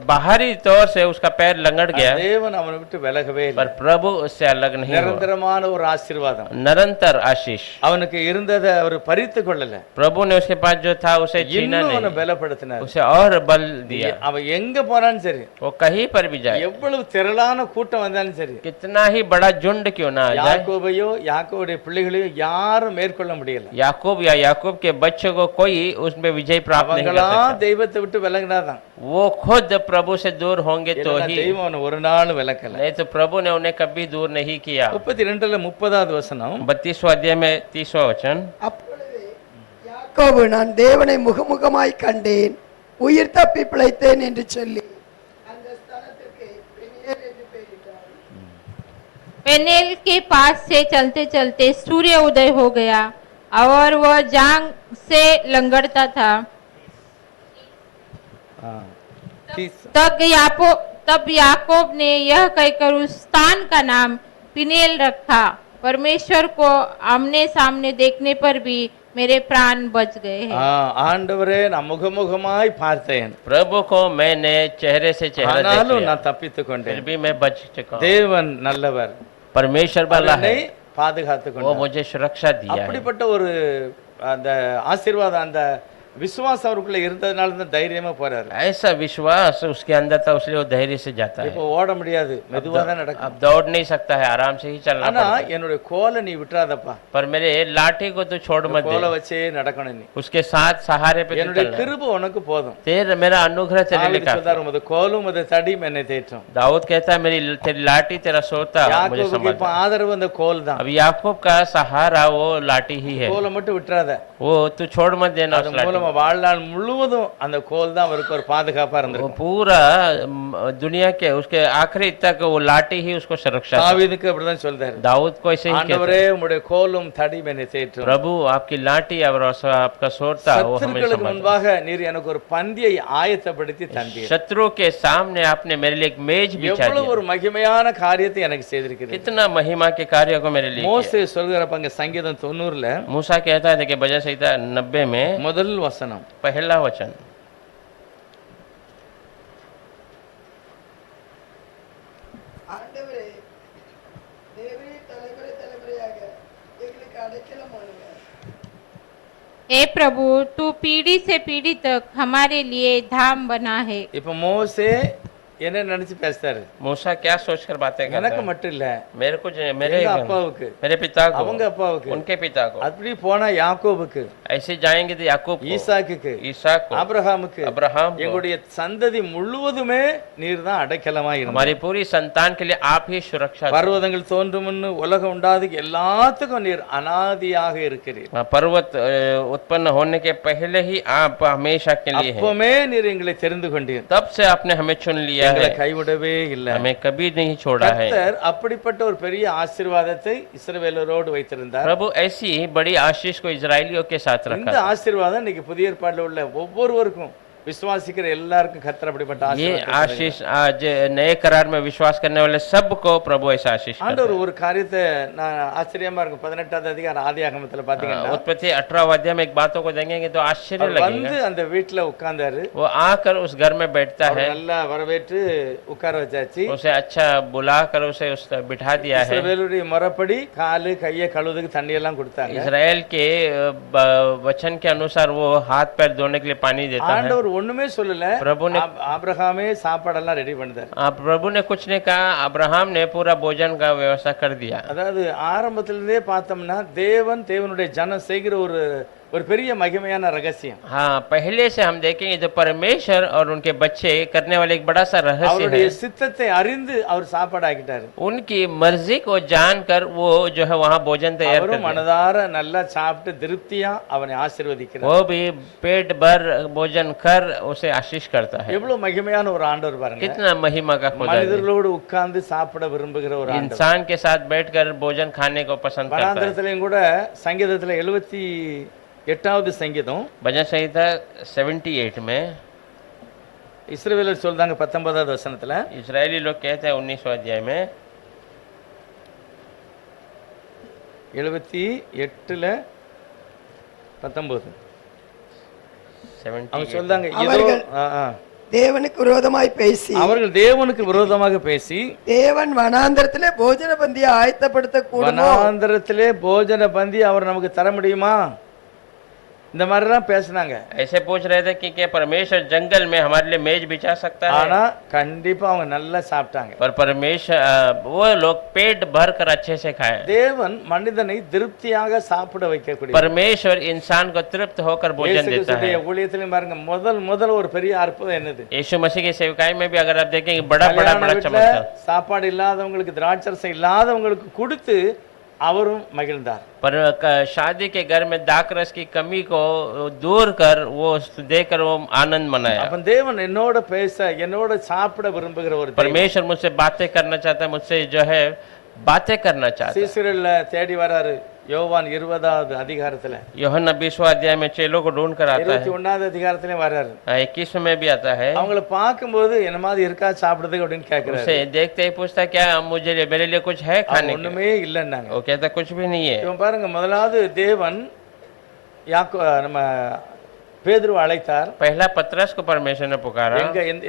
बाहरी तौर से उसका पैर लंगड़ गया தேவன் அவனை விட்டு விலகவே இல்லை. पर प्रभु उससे अलग नहीं हुआ। நிரந்தரமான ஒரு ஆசீர்வாதம் निरंतर आशीष அவனுக்கு இருந்ததை அவர் பறித்து கொள்ளல. प्रभु ने उसके पास जो था उसे छीना இன்னும் அவனை नहीं, பலப்படுத்தினார். उसे और बल दिया। அவன் எங்க போனாலும் சரி, वो कहीं पर भी जाए, எவ்வளவு திரளான கூட்டம் வந்தாலும் சரி, कितना ही बड़ा झुंड क्यों ना आ जाए, யாக்கோபையோ யாக்கோபுடைய பிள்ளைகளையோ யாரும் மேற்கொள்ள முடியல. याकूब या याकूब के बच्चों को कोई उसमें विजय प्राप्त नहीं कर அவங்களா सकता। தெய்வத்தை விட்டு விலகினாதான். वो खुद प्रभु से दूर होंगे तो இல்லைன்னா ही, தெய்வம் அவனை ஒரு நாள் விலக்கல. नहीं तो प्रभु ने उन्हें कभी दूर नहीं किया। 32:30 வசனம், 32वां अध्याय में 30वां वचन, அப்பொழுது யாக்கோபு நான் தேவனை முகமுகமாய் கண்டேன், உயிர் தப்பி பிழைத்தேன் என்று சொல்லி அந்த ஸ்தலத்துக்கு பெனியேல் என்று பெயரிட்டார். पेनेल के पास से चलते चलते सूर्य उदय हो गया और वह जांग से लंगड़ता था। तब याकूब ने यह कहकर उस स्थान का नाम पिनेल रखा, परमेश्वर को आमने सामने देखने पर भी मेरे प्राण बच गए हैं। ஆண்டவரே நான் முகமுகமாய் பார்த்தேன், प्रभु को मैंने चेहरे से चेहरा देख ஆனாலும் लिया, நான் தப்பித்துக் फिर கொண்டேன். भी मैं बच चुका हूं। தேவன் நல்லவர், परमेश्वर भला என்னை है, பாதுகாத்துக் वो கொண்டார். मुझे सुरक्षा दिया है। அப்படிப்பட்ட ஒரு அந்த ஆசீர்வாதம் அந்த விசுவாசம் அவருக்குள்ள இருந்ததுனால தான் தைரியமா போறாரு. ऐसा विश्वास उसके अंदर था, इसलिए वो धैर्य से जाता है। இப்போ ஓட முடியாது, மெதுவா தான் நடக்கும். अब दौड़ नहीं सकता है, आराम से ही चलना ஆனா पड़ता है। என்னுடைய கோலை நீ விட்டுறாதப்பா, पर मेरे लाठी को तो छोड़ मत கோலை दे, வச்சே நடக்கணும் நீ. उसके साथ सहारे पे तू என்னுடைய चलना। கிருபை உனக்கு போதும். तेरा मेरा अनुग्रह तेरे लिए தாவீது काफी। சொல்றாரு, உமது கோலும் உமது தடியும் என்னை தேற்றும். दाऊद कहता है मेरी तेरी लाठी तेरा सोता मुझे யாக்கோபுக்கு संभाल। இப்ப ஆதரவு அந்த கோல் தான். अब याकूब का सहारा वो लाठी ही है, கோலை மட்டும் விட்டுறாத. वो तू छोड़ मत देना அது उस लाठी மூலமா வாழ்நாள் முழுவதும் அந்த கோல் தான் அவருக்கு ஒரு பாதுகாப்பா को। वो இருந்திருக்கும். पूरा दुनिया के उसके आखिरी तक वो लाठी ही उसको सुरक्षा था। தாவீதுக்கு அப்படிதான் சொல்றாரு, दाऊद को ऐसे ही कहता ஆண்டவரே உம்முடைய கோலும் தடியும் என்னை தேற்றும். प्रभु आपकी लाठी और आपका सोता वो हमें சத்துருக்களுக்கு संभाल। முன்பாக நீர் எனக்கு ஒரு பந்தியை ஆயத்தப்படுத்தி தந்தீர். शत्रु के सामने आपने मेरे लिए एक मेज बिछा எவ்வளவு दिया। ஒரு மகிமையான காரியத்தை எனக்கு செய்திருக்கிறீர். कितना महिमा के कार्य को मेरे लिए किया। மோசே சொல்கிறப்ப அங்க சங்கீதம் 90 मूसा कहता है देखिए भजन संहिता 90 में முதல் வசனம், पहला वचन, ஆண்டவரே, தேவரே தலைமுறை தலைமுறையாக எங்களுக்கு அடைக்கலமானவர். हे प्रभु, तू पीढ़ी से पीढ़ी तक हमारे लिए धाम बना है। இப்ப மோசே என்ன நினைச்சு பேசுறாரு, मूसा क्या सोचकर बातें करता எனக்கு है? மட்டும் இல்ல, मेरे को मेरे எங்க அப்பாவுக்கு, मेरे पिता को, அவங்க அப்பாவுக்கு, उनके पिता को, அப்படி போனா யாக்கோபுக்கு, ऐसे जाएंगे तो याकूब को, ஈசாக்குக்கு, ईसाक को, ஆபிரகாமுக்கு, अब्राहम को, எங்களுடைய சந்ததி முழுவதுமே நீர் தான் அடைக்கலமா இருந்தார். हमारी पूरी संतान के लिए आप ही सुरक्षा दो। பர்வதங்கள் தோன்றும் முன்னு உலகம் உண்டாதுக்கு எல்லாத்துக்கும் நீர் அனாதியாக இருக்கிறீர். पर्वत उत्पन्न होने के पहले ही आप हमेशा के लिए हैं। அப்பமே நீர் எங்களை தெரிந்து கொண்டீர், तब से आपने हमें चुन लिया எங்களை है, கைவிடவே இல்லை. हमें कभी नहीं छोड़ा है। கர்த்தர் அப்படிப்பட்ட ஒரு பெரிய ஆசீர்வாதத்தை இஸ்ரவேலரோடு வைத்திருந்தார். प्रभु ऐसी बड़ी आशीष को इजरायलियों के साथ இந்த रखा। ஆசீர்வாதம் இன்னைக்கு புதிய ஏற்பாடுல உள்ள ஒவ்வொருவருக்கும் விசுவாசிக்கிற எல்லாருக்கும் கர்த்தர் அப்படிப்பட்ட ये ஆசீர்வாதத்தை आशीष आज नए करार में विश्वास करने वाले सबको प्रभु ऐसा आशीष करता ஆண்டவர் ஒரு காரியத்தை நான் ஆச்சரியமா இருக்கும். 18வது அதிகாரம் ஆதியாகமத்துல है। பாத்தீங்கன்னா उत्पत्ति 18वां अध्याय में एक बातों को देखेंगे तो आश्चर्य அவர் लगेगा। வந்து அந்த வீட்டுல உட்கார்ந்தாரு, वो आकर उस घर में बैठता அவர் है, நல்லா வரவேற்று உட்கார வச்சாச்சு. उसे अच्छा बुलाकर उसे उस बिठा दिया है। இஸ்ரவேலுடைய முறைப்படி காலு கையை கழுவுறதுக்கு தண்ணி எல்லாம் கொடுத்தாங்க. इजराइल के वचन के अनुसार वो हाथ पैर धोने के लिए पानी देता है। ஆண்டவர் ஒண்ணுமே சொல்லல, प्रभु ने ஆபிரகாமே சாப்பாடெல்லாம் ரெடி பண்ணார். प्रभु ने कुछ नहीं कहा, अब्राहम ने पूरा भोजन का व्यवस्था कर दिया। அதாவது ஆரம்பத்திலிருந்தே பார்த்தோம்னா தேவனுடைய ஜனம் செய்கிற ஒரு பெரிய மகிமையான ரகசியம். हाँ, पहले से हम देखेंगे जो परमेश्वर और उनके बच्चे करने वाले एक बड़ा सा रहस्य அவருடைய है। சித்தத்தை அறிந்து அவர் சாப்பாடு ஆக்கிட்டாரு. उनकी मर्जी को जानकर वो जो है वहाँ भोजन तैयार कर அவரும் दिया। மனதார நல்லா சாப்பிட்டு திருப்தியா அவனை ஆசீர்வதிக்கிறார். वो भी पेट भर भोजन कर उसे आशीष करता है। எவ்வளவு மகிமையான ஒரு ஆண்டவர் பாருங்க. कितना महिमा का खुदा है। மனிதர்களோடு உட்கார்ந்து சாப்பிட விரும்புகிற ஒரு ஆண்டவர். इंसान के साथ बैठकर भोजन खाने को पसंद करता है। வனாந்திரத்திலையும் கூட சங்கீதத்துல எட்டாவது சங்கீதம் भजन संहिता 78 में இஸ்ரவேலர் சொல்றாங்க 19வது வசனத்துல, इजरायली लोग कहते हैं 19वें अध्याय में 78ல 19 அவங்க 78 சொல்றாங்க, இதோ அவர்கள் தேவனுக்கு விரோதமாய் பேசி அவர்கள் தேவனுக்கு விரோதமாக பேசி தேவன் வனாந்தரத்திலே போஜன பந்தியை ஆயத்தப்படுத்த கூடுமோ? வனாந்தரத்திலே போஜன பந்தி அவர் நமக்கு தர முடியுமா? இந்த மாதிரிலாம் பேசுனாங்க. ऐसे पूछ रहे थे कि क्या परमेश्वर जंगल में हमारे लिए मेज बिछा सकता है? ஆனா கண்டிப்பா அவங்க நல்லா சாப்பிட்டாங்க. पर परमेश्वर वो लोग पेट भर कर अच्छे से खाए। தேவன் மனிதனை திருப்தியாக சாப்பிட வைக்கக்கூடிய परमेश्वर इंसान को तृप्त होकर भोजन देता है। ஊழியத்திலும் பாருங்க, முதல் ஒரு பெரிய அற்புதம் என்னது? यीशु मसीह की सेवकाई में भी अगर आप देखेंगे बड़ा கல்யாண வீட்டுல चमत्कार, சாப்பாடு இல்லாதவங்களுக்கு, திராட்சரசம் இல்லாதவங்களுக்கு கொடுத்து அவரும் மகிழ்ந்தார். पर शादी के घर में दाखरस की कमी को दूर कर वो देकर वो आनंद मनाया। அப்ப தேவன் என்னோட பேச, என்னோட சாப்பிட விரும்புகிற ஒரு தேவன். परमेश्वर मुझसे बातें करना चाहता है, मुझसे जो है बातें करना चाहता है। சீசர்கள தேடி வராரு. யோவான் 20வது அதிகாரத்துல, यूहन्ना 20वां अध्याय में चेलों को ढूंढ कर आता है। 21வது அதிகாரத்திலயும் வராரு. 21 में भी आता है। அவங்கள பார்க்கும்போது என்ன மாதிரி இருக்கா சாப்பிடுறதுக்கு அப்படின்னு கேக்குறாரு. उसे देखते ही पूछता क्या मुझे मेरे लिए कुछ है खाने के? ஒண்ணுமே இல்லன்னாங்க. वो कहता कुछ भी नहीं है। இவன் பாருங்க, முதலாவது தேவன் நம்ம பேதுரு அழைத்தார். पहला पतरस को परमेश्वर ने पुकारा।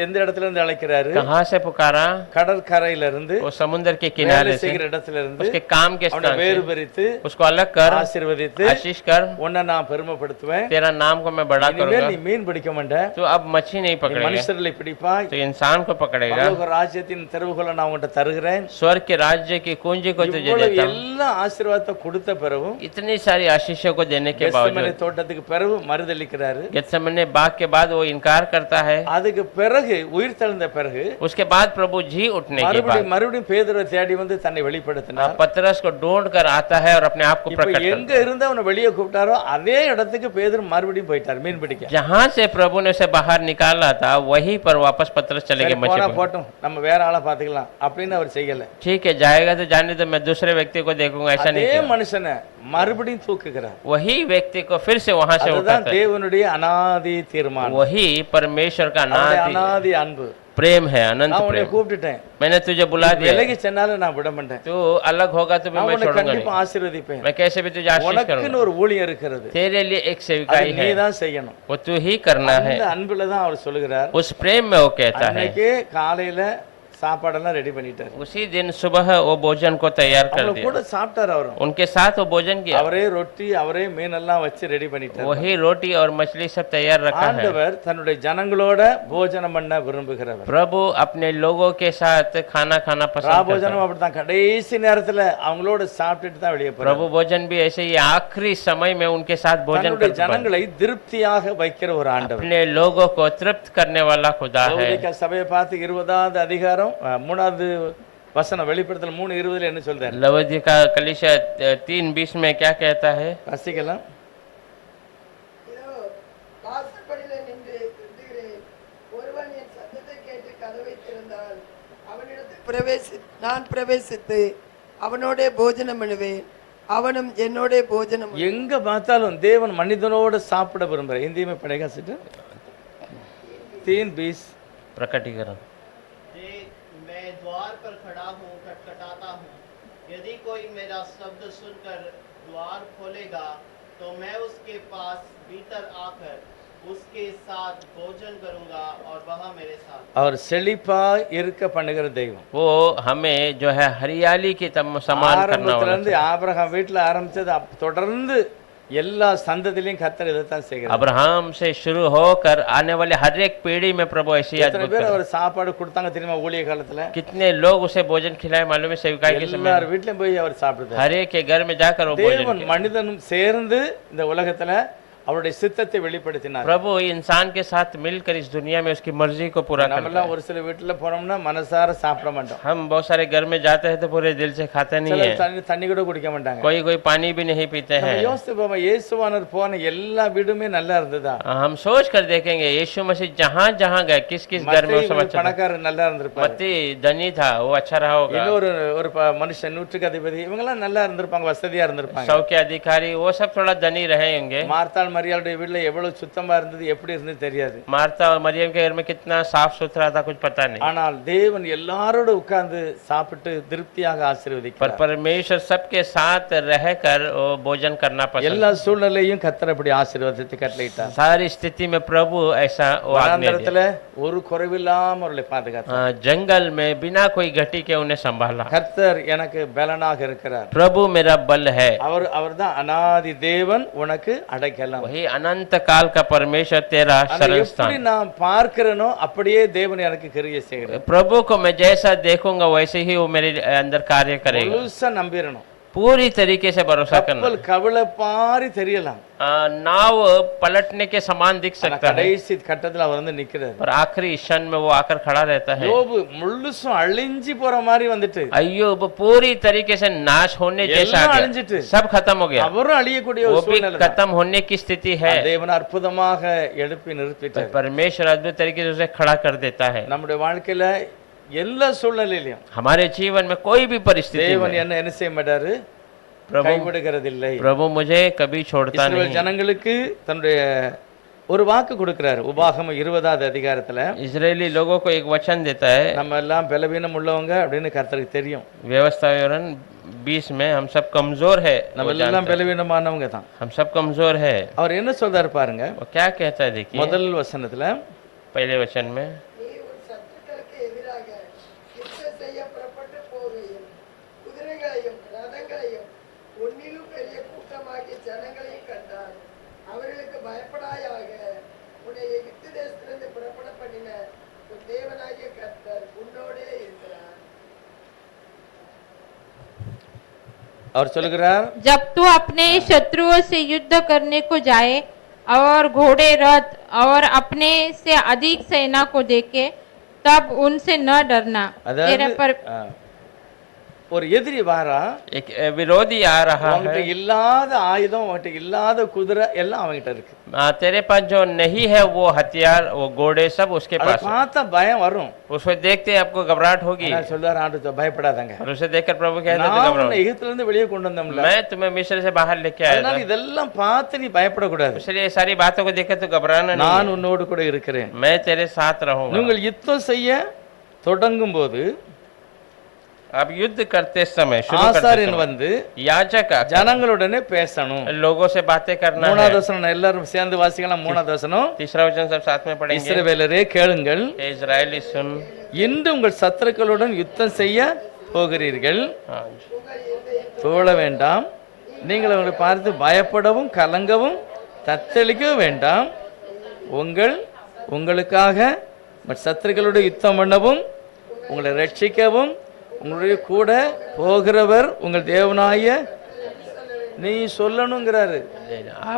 எந்த இடத்துல இருந்து அழைக்கிறாரு? कहाँ से पुकारा? கடற்கரையில இருந்து, वो समुद्र के किनारे से, செய்கிற இடத்துல இருந்து उसके काम के அவனை स्थान வேறு से பிரித்து उसको अलग कर, ஆசீர்வதித்து, आशीष कर, உன்னை நான் பெருமைப்படுத்துவேன், तेरा नाम को मैं बड़ा இனிமேல் करूंगा। நீ மீன் பிடிக்க மாட்ட, तो अब मच्छी नहीं நீ पकड़ेगा, மனுஷர்களை பிடிப்பாய், तो इंसान को पकड़ेगा। பரலோக ராஜ்யத்தின் தெருவுகளை நான் உன்கிட்ட தருகிறேன். स्वर्ग के राज्य की कुंजी को तुझे இவ்வளவு देता हूँ। எல்லா ஆசீர்வாதத்தை கொடுத்த பிறகும் इतनी सारी आशीषों को देने के கெத்செமனே बावजूद தோட்டத்துக்கு பிறகு மறுதளிக்கிறாரு. गेत्सेमने बाग के बाद वो इनकार करता है। அதுக்கு பிறகு உயிர் தெழுந்த பிறகு उसके बाद प्रभु जी उठने के बाद மறுபடியும் பேதுருவை தேடி வந்து தன்னை வெளிப்படுத்தினார். पतरस को ढूंढ कर आता है और अपने आप को இப்ப प्रकट எங்க இருந்து அவனை வெளியே கூப்பிட்டாரோ அதே இடத்துக்கு பேதுரு மறுபடியும் போயிட்டார் மீன் பிடிக்க. जहाँ से प्रभु ने उसे बाहर निकाला था वहीं पर वापस पतरस चले गए मछली पकड़ने। போட்டும், நம்ம வேற ஆளை பாத்துக்கலாம் அப்படின்னு அவர் செய்யல. ठीक है, जाएगा तो जाने दो, मैं दूसरे व्यक्ति को देखूंगा, ऐसा नहीं அதே किया। மனுஷனை மறுபடியும் தூக்குகிறார். वही व्यक्ति को फिर से वहां से அதுதான் उठाता है। தேவனுடைய அனாதி தீர்மானம், वही परमेश्वर का அவருடைய अनादि அனாதி அன்பு. प्रेम है, अनंत நான் உன்னை प्रेम। கூப்பிட்டுட்டேன், मैंने तुझे बुला दिया, விலகி சென்னாலும் நான் விட மாட்டேன், तू अलग होगा तो भी நான் मैं உன்னை छोड़ूंगा கண்டிப்பா नहीं, ஆசீர்வதிப்பேன். मैं कैसे भी तुझे आशीष உனக்குன்னு करूंगा। ஒரு ஊழியம் இருக்கிறது, तेरे लिए एक அதை सेविकाई நீ है, தான் செய்யணும். वो तू ही करना है। அந்த அன்புல தான் அவர் சொல்லுகிறார். उस प्रेम में वो कहता है। அன்னைக்கே காலையில சாப்பாடெல்லாம் ரெடி பண்ணிட்டார். उसी दिन सुबह वो भोजन को तैयार कर அவங்க दिया, கூட சாப்பிட்டார். அவரும் उनके साथ वो भोजन किया, அவரே ரொட்டி, அவரே மீன் எல்லாம் வச்சு ரெடி பண்ணிட்டார். वही रोटी और मछली सब तैयार रखा है। ஆண்டவர் தன்னுடைய ஜனங்களோட போஜனம் பண்ண விரும்புகிறவர். प्रभु अपने लोगों के साथ खाना खाना पसंद करता ராபோஜனம் है। அப்படித்தான், கடைசி நேரத்துல அவங்களோட சாப்பிட்டுட்டு தான் வெளியே போறார். प्रभु भोजन भी ऐसे ही आखिरी समय में उनके साथ भोजन தன்னுடைய करता है। ஜனங்களை திருப்தியாக வைக்கிற ஒரு ஆண்டவர். अपने लोगों को तृप्त करने वाला खुदा है। லவோதிக்கா சபையை பார்த்து 20வது அதிகாரம் 3வது வசனம், வெளிப்படுத்தல் 3:20 என்ன சொல்றாரு? लवोदिका कलीसिया 3:20 में क्या कहता है? வாசிக்கலாம். இதோ வாசற்படியிலே நின்று திட்டுகிறேன். ஒருவன் என் சத்தத்தை கேட்டு கதவை திறந்தால் அவனிடத்தில் நான் பிரவேசித்து அவனோட போஜனம் பண்ணுவேன், அவனும் என்னோட போஜனம். எங்க பார்த்தாலும் தேவன் மனிதனோட சாப்பிட விரும்புறார். हिंदी में पढ़ेगा सिस्टर 3:20 प्रकटीकरण। मैं द्वार पर खड़ा हूँ, खटखटाता हूँ। यदि कोई मेरा शब्द सुनकर द्वार खोलेगा तो मैं उसके पास भीतर आकर उसके साथ भोजन करूंगा और वह मेरे साथ। அவர் செழிப்பா இருக்க பண்ணுகிற தெய்வம். वो हमें जो है हरियाली की समान करना ஆரம்பத்துல वाला இருந்து ஆபிரகாம் வீட்டுல ஆரம்பிச்சது தொடர்ந்து எல்லா சந்ததியிலும் கர்த்தர் இதைத்தான் செய்கிறார். अब्राहम से शुरू होकर आने वाले हर एक पीढ़ी में प्रभु ऐसी எத்தனை अद्भुत பேர் कर- அவர் சாப்பாடு கொடுத்தாங்க தெரியுமா? ஊழிய காலத்துல कितने लोग उसे भोजन खिलाए मालूम है? सेविकाई के समय எல்லார் வீட்லயும் போய் அவர் சாப்பிடுறார். हर एक के घर में जाकर वो भोजन தேவன் किया। மனிதனும் சேர்ந்து இந்த உலகத்துல அவருடைய சித்தத்தை வெளிப்படுத்தினார். प्रभु इंसान के साथ मिलकर इस दुनिया में उसकी मर्जी को पूरा करता நம்மெல்லாம் है। ஒரு சில வீட்டுல போனோம்னா மனசார சாப்பிட மாட்டோம். हम बहुत सारे घर में जाते हैं तो पूरे दिल से खाते नहीं சிலர் है, தண்ணி கூட குடிக்க மாட்டாங்க. कोई कोई पानी भी नहीं पीते நம்ம हैं। யோசித்து பார்ப்போம், இயேசுவானவர் போன எல்லா வீடுமே நல்லா இருந்ததா? हम सोच कर देखेंगे यीशु मसीह जहाँ जहाँ गए किस किस घर में மத்தேயு सब अच्छा था। பணக்காரர் நல்லா இருந்திருப்பாரு. मत्ती धनी था, वो अच्छा रहा होगा। இன்னொரு ஒரு மனுஷன் நூற்றுக்கு அதிபதி, இவங்க எல்லாம் நல்லா இருந்திருப்பாங்க, வசதியா இருந்திருப்பாங்க. सौ के अधिकारी वो सब थोड़ा धनी रहे होंगे। மார்த்தாள் மரியாளுடைய வீட்டுல எவ்வளவு சுத்தமா இருந்தது, எப்படி இருந்தது தெரியாது. मार्था और मरियम के घर में कितना साफ सुथरा था कुछ पता नहीं, ஆனால் தேவன் எல்லாரோட உட்கார்ந்து சாப்பிட்டு திருப்தியாக पर ஆசீர்வதிக்கிறார். परमेश्वर सबके साथ रहकर वो भोजन करना पसंद। எல்லா சூழ்நிலையும் கர்த்தர் அப்படி ஆசீர்வாதத்தை கட்டளையிட்டார். सारी स्थिति में प्रभु ऐसा वो आज्ञा दिया। வனாந்தரத்துல ஒரு குறைவில்லாம அவர்களை பாதுகாத்தார். जंगल में बिना कोई घटी के उन्हें संभाला। கர்த்தர் எனக்கு பலனாக இருக்கிறார். प्रभु मेरा बल है। அவர்தான் அநாதி தேவன், உனக்கு அடைக்கலம். वही अनंत काल का परमेश्वर तेरा ஆனா शरण எப்படி स्थान। நான் பார்க்கிறேனோ அப்படியே தேவன் எனக்கு கிரியை செய்கிறார். प्रभु को मैं जैसा देखूंगा वैसे ही वो मेरे अंदर कार्य करेगा। முழுசா நம்பிரணும். पूरी तरीके से भरोसा करना। கப்பல் கவலை பாரி தெரியலாம், नाव पलटने के समान दिख ஆனா सकता है, கடைசி கட்டத்துல அவர் வந்து நிக்கிறார். पर आखिरी क्षण में वो आकर खड़ा रहता है। யோபு முழுசும் அழிஞ்சு போற மாதிரி வந்துட்டு, अय्यूब पूरी तरीके से नाश होने जैसा எல்லாம் आ गया। அழிஞ்சிட்டு सब खत्म हो गया, அவரும் அழியக்கூடிய वो ஒரு भी சூழ்நிலை. खत्म होने की स्थिति है। தேவன் அற்புதமாக எழுப்பி நிறுத்திட்டார். परमेश्वर अद्भुत तरीके से उसे खड़ा कर देता है। நம்முடைய வாழ்க்கையில எல்லா சூழ்நிலையிலும் हमारे जीवन में कोई भी परिस्थिति தேவன் में என்ன செய்ய மாட்டாரு, प्रभु கைவிடுகிறதில்லை. प्रभु मुझे कभी छोड़ता இஸ்ரவேல் नहीं। ஜனங்களுக்கு தன்னுடைய ஒரு வாக்கு கொடுக்கிறாரு. உபாகமம் 20வது அதிகாரத்துல, इजरायली लोगों को एक वचन देता है। நம்ம எல்லாம் பலவீனம் உள்ளவங்க அப்படின்னு கர்த்தருக்கு தெரியும். व्यवस्था विवरण 20 में हम सब कमजोर है, நம்ம वो எல்லாம் जानता है। பலவீனமானவங்க தான். हम सब कमजोर है। அவர் என்ன சொல்றாரு பாருங்க, वो क्या कहता है देखिए, முதல் வசனத்துல, पहले वचन में நீ உன் சத்துக்களுக்கு எதிராக யுத்தம் செய்ய புறப்பட்டு போகையில் குதிரைகளையும் ரதங்களையும் ஒன்னிலும் பெரிய கூட்டமாகிய ஜனங்களையும் கண்டார். அவர்களுக்கு பயப்படாயாக, உன்னை எகிப்து தேசத்திலிருந்து புறப்பட பண்ணின உன் தேவனாகிய கர்த்தர் உன்னோடே இருக்கிறார். அவர் சொல்லுகிறார், जब तू अपने शत्रुओं से युद्ध करने को जाए और घोड़े रथ और अपने से अधिक सेना को देखे, तब उनसे न डरना। तेरे அதாவது पर ஒரு எதிரி வாரா, एक विरोधी आ रहा அவங்ககிட்ட है। இல்லாத ஆயுதம், அவங்ககிட்ட இல்லாத குதிரை எல்லாம் அவங்ககிட்ட இருக்கு. तेरे पास जो नहीं है वो हथियार, वो घोड़े सब उसके அதை पास है। பார்த்தா பயம் வரும். उसको देखते ही आपको घबराहट होगी, ஆனா சொல்றாரு ஆண்டவர், பயப்படாதங்க, और उसे देखकर प्रभु कहते थे நான் घबराओ, உன்னை எகிப்துல இருந்து வெளியே கொண்டு வந்தோம்ல. मैं तुम्हें मिस्र से बाहर लेके आया அதனால था। இதெல்லாம் பார்த்து நீ பயப்படக்கூடாது. इसलिए ये सारी बातों को देखकर तो घबराना नहीं நான் है। உன்னோடு கூட இருக்கிறேன். मैं तेरे साथ रहूंगा। நீங்கள் யுத்தம் செய்ய தொடங்கும் போது आप युद्ध करते समय, शुरू करते ஆசாரியன் समय வந்து याजक आकर ஜனங்களுடனே பேசணும். लोगों से बातें करना है। மூணாவது வசனம் எல்லாரும் சேர்ந்து வாசிக்கலாம். மூணாவது வசனம், तीसरा वचन सब साथ में पढ़ेंगे। இஸ்ரவேலரே கேளுங்கள், इजरायली सुन, இன்று உங்கள் சத்துருக்களுடன் யுத்தம் செய்ய போகிறீர்கள். हाँ, தோழ வேண்டாம், நீங்கள் அவங்களை பார்த்து பயப்படவும் கலங்கவும் தத்தளிக்கவும் வேண்டாம். உங்களுக்காக மற்ற சத்துருக்களோடு யுத்தம் பண்ணவும் உங்களை ரட்சிக்கவும் உங்களுடைய கூட போகிறவர் உங்கள் தேவனாய நீ சொல்லணுங்கிறாரு.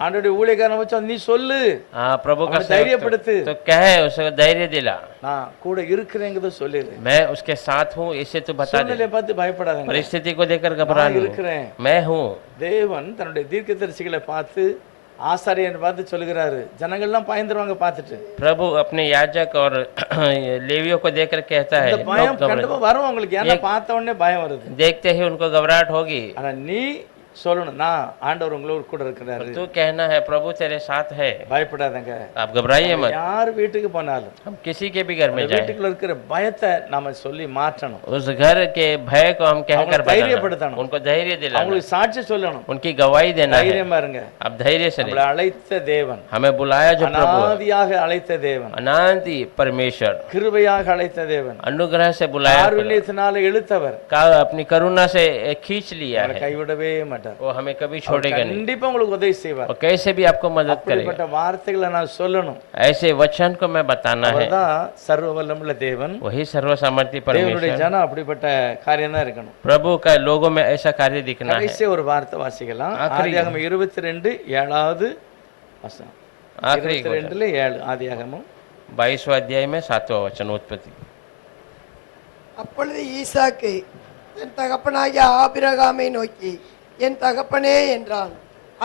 ஆண்டவருடைய ஊழியக்காரனை வச்சு நீ சொல்லு, हाँ, प्रभु का அவனை தைரியப்படுத்து. तो कहे, उसको धैर्य दिला, நான் கூட இருக்கிறேங்கிறத சொல்லிடு. मैं उसके साथ हूँ इसे तो बता दे। சூழ்நிலையை பார்த்து பயப்படாதங்க, परिस्थिति को देखकर घबरा நான் नहीं, இருக்கிறேன். मैं हूँ। தேவன் தன்னுடைய தீர்க்கதரிசிகளை பார்த்து, ஆசாரியனை பார்த்து சொல்லுகிறாரு, ஜனங்கள்லாம் பயந்துருவாங்க பார்த்துட்டு. प्रभु अपने याजक और लेवियों को देखकर कहता है, இந்த लोग பயம் घबरा, கண்டிப்பா வரும் உங்களுக்கு, ஏன்னா பார்த்த உடனே பயம் வருது. देखते ही उनको घबराहट होगी। ஆனா நீ சொல்லணும், நான் ஆண்டவர் உங்களோட கூட இருக்கிறாரு, तू कहना है प्रभु तेरे साथ है, பயப்படாதங்க. आप घबराइए मत। யார் வீட்டுக்கு போனாலும் हम किसी के भी घर में அந்த जाए, வீட்டுக்குள்ள இருக்கிற பயத்தை நாம சொல்லி மாற்றணும். उस घर के भय को हम कहकर அவங்களை बताना, தைரியப்படுத்தணும். उनको धैर्य दिलाना, அவங்களுக்கு சாட்சி சொல்லணும். उनकी गवाही देना है। தைரியமா இருங்க, आप धैर्य से நம்மளை रहिए। அழைத்த தேவன், हमें बुलाया जो प्रभु है, அனாதியாக அழைத்த தேவன், अनादि परमेश्वर, கிருபையாக அழைத்த தேவன், अनुग्रह से बुलाया, காருண்யத்தினால இழுத்தவர், अपनी करुणा से खींच लिया அவரை है, கைவிடவே மாட்டார். वो हमें कभी அவர் छोड़ेगा नहीं, கண்டிப்பா உங்களுக்கு உதவி செய்வார். और कैसे भी आपको मदद करेगा। அப்படிப்பட்ட வார்த்தைகளை நான் சொல்லணும். ऐसे वचन को मैं बताना है। அவர்தான் சர்வ வல்லமுள்ள தேவன். वही सर्वसामर्थ्य தேவனுடைய परमेश्वर, ஜனம் அப்படிப்பட்ட காரியம் தான் இருக்கணும். प्रभु का लोगों में ऐसा कार्य दिखना है। கடைசி ஒரு வார்த்தை வாசிக்கலாம். ஆఖரி. ஆதியாகமம் 22 7வது வசனம் आखिरी वचन 22 7 ஆதியாகமம் 22वां अध्याय में 7वां वचन उत्पत्ति। அப்பொழுது ஈசாக்கு தன் தகப்பனாகிய ஆபிரகாமை நோக்கி, என் தகப்பனே என்றான்.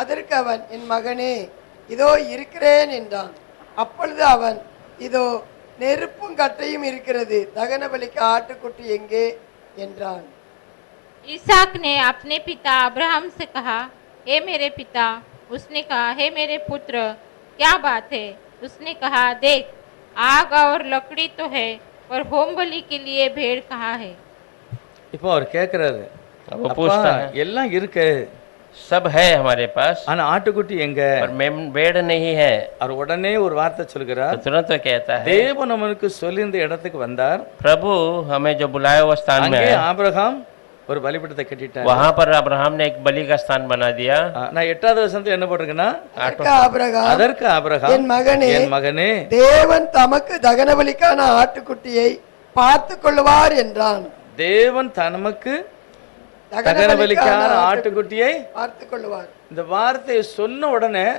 அதற்கு அவன், என் மகனே, இதோ இருக்கிறேன் என்றான். அப்பொழுது அவன், இதோ நெருப்பும் கட்டையும் இருக்கிறது, தகன பலிக்கு ஆட்டுக்குட்டி எங்கே என்றான். इसहाक ने अपने पिता अब्राहम से कहा, हे मेरे पिता। उसने कहा, हे मेरे पुत्र, क्या बात है? उसने कहा, देख, आग और लकड़ी तो है, पर होम बलि के लिए भेड़ कहाँ है? இப்போ அவர் கேட்கிறாரு, अब वो அப்பா पूछता है, எல்லாம் இருக்கு, सब है हमारे पास ஆனா ஆட்டுக்குட்டி எங்க? पर भेड़ नहीं है। அவர் உடனே ஒரு வார்த்தை तो சொல்கிறார், तुरंत वो कहता है, தேவன் அவனுக்கு சொல்லி இந்த இடத்துக்கு वंदार, प्रभु हमें जो बुलाया हुआ स्थान में அங்கே है, ஆபிரகாம் ஒரு பலிபீடத்தை கட்டிட்டார். वहां पर अब्राहम ने एक बलि का स्थान बना दिया। நான் 8வது வசனத்துல என்ன போட்டிருக்கேன்னா, அதற்கு ஆபிரகாம், அதற்கு ஆபிரகாம், என் மகனே, என் மகனே, தேவன் தமக்கு தகன பலிக்கான ஆட்டுக்குட்டியை பார்த்து கொள்ளுவார் என்றான். தேவன் நமக்கு தகன பலிக்கான ஆட்டுக்குட்டியை பார்த்து கொள்ளுவார். இந்த வார்த்தையை சொன்ன உடனே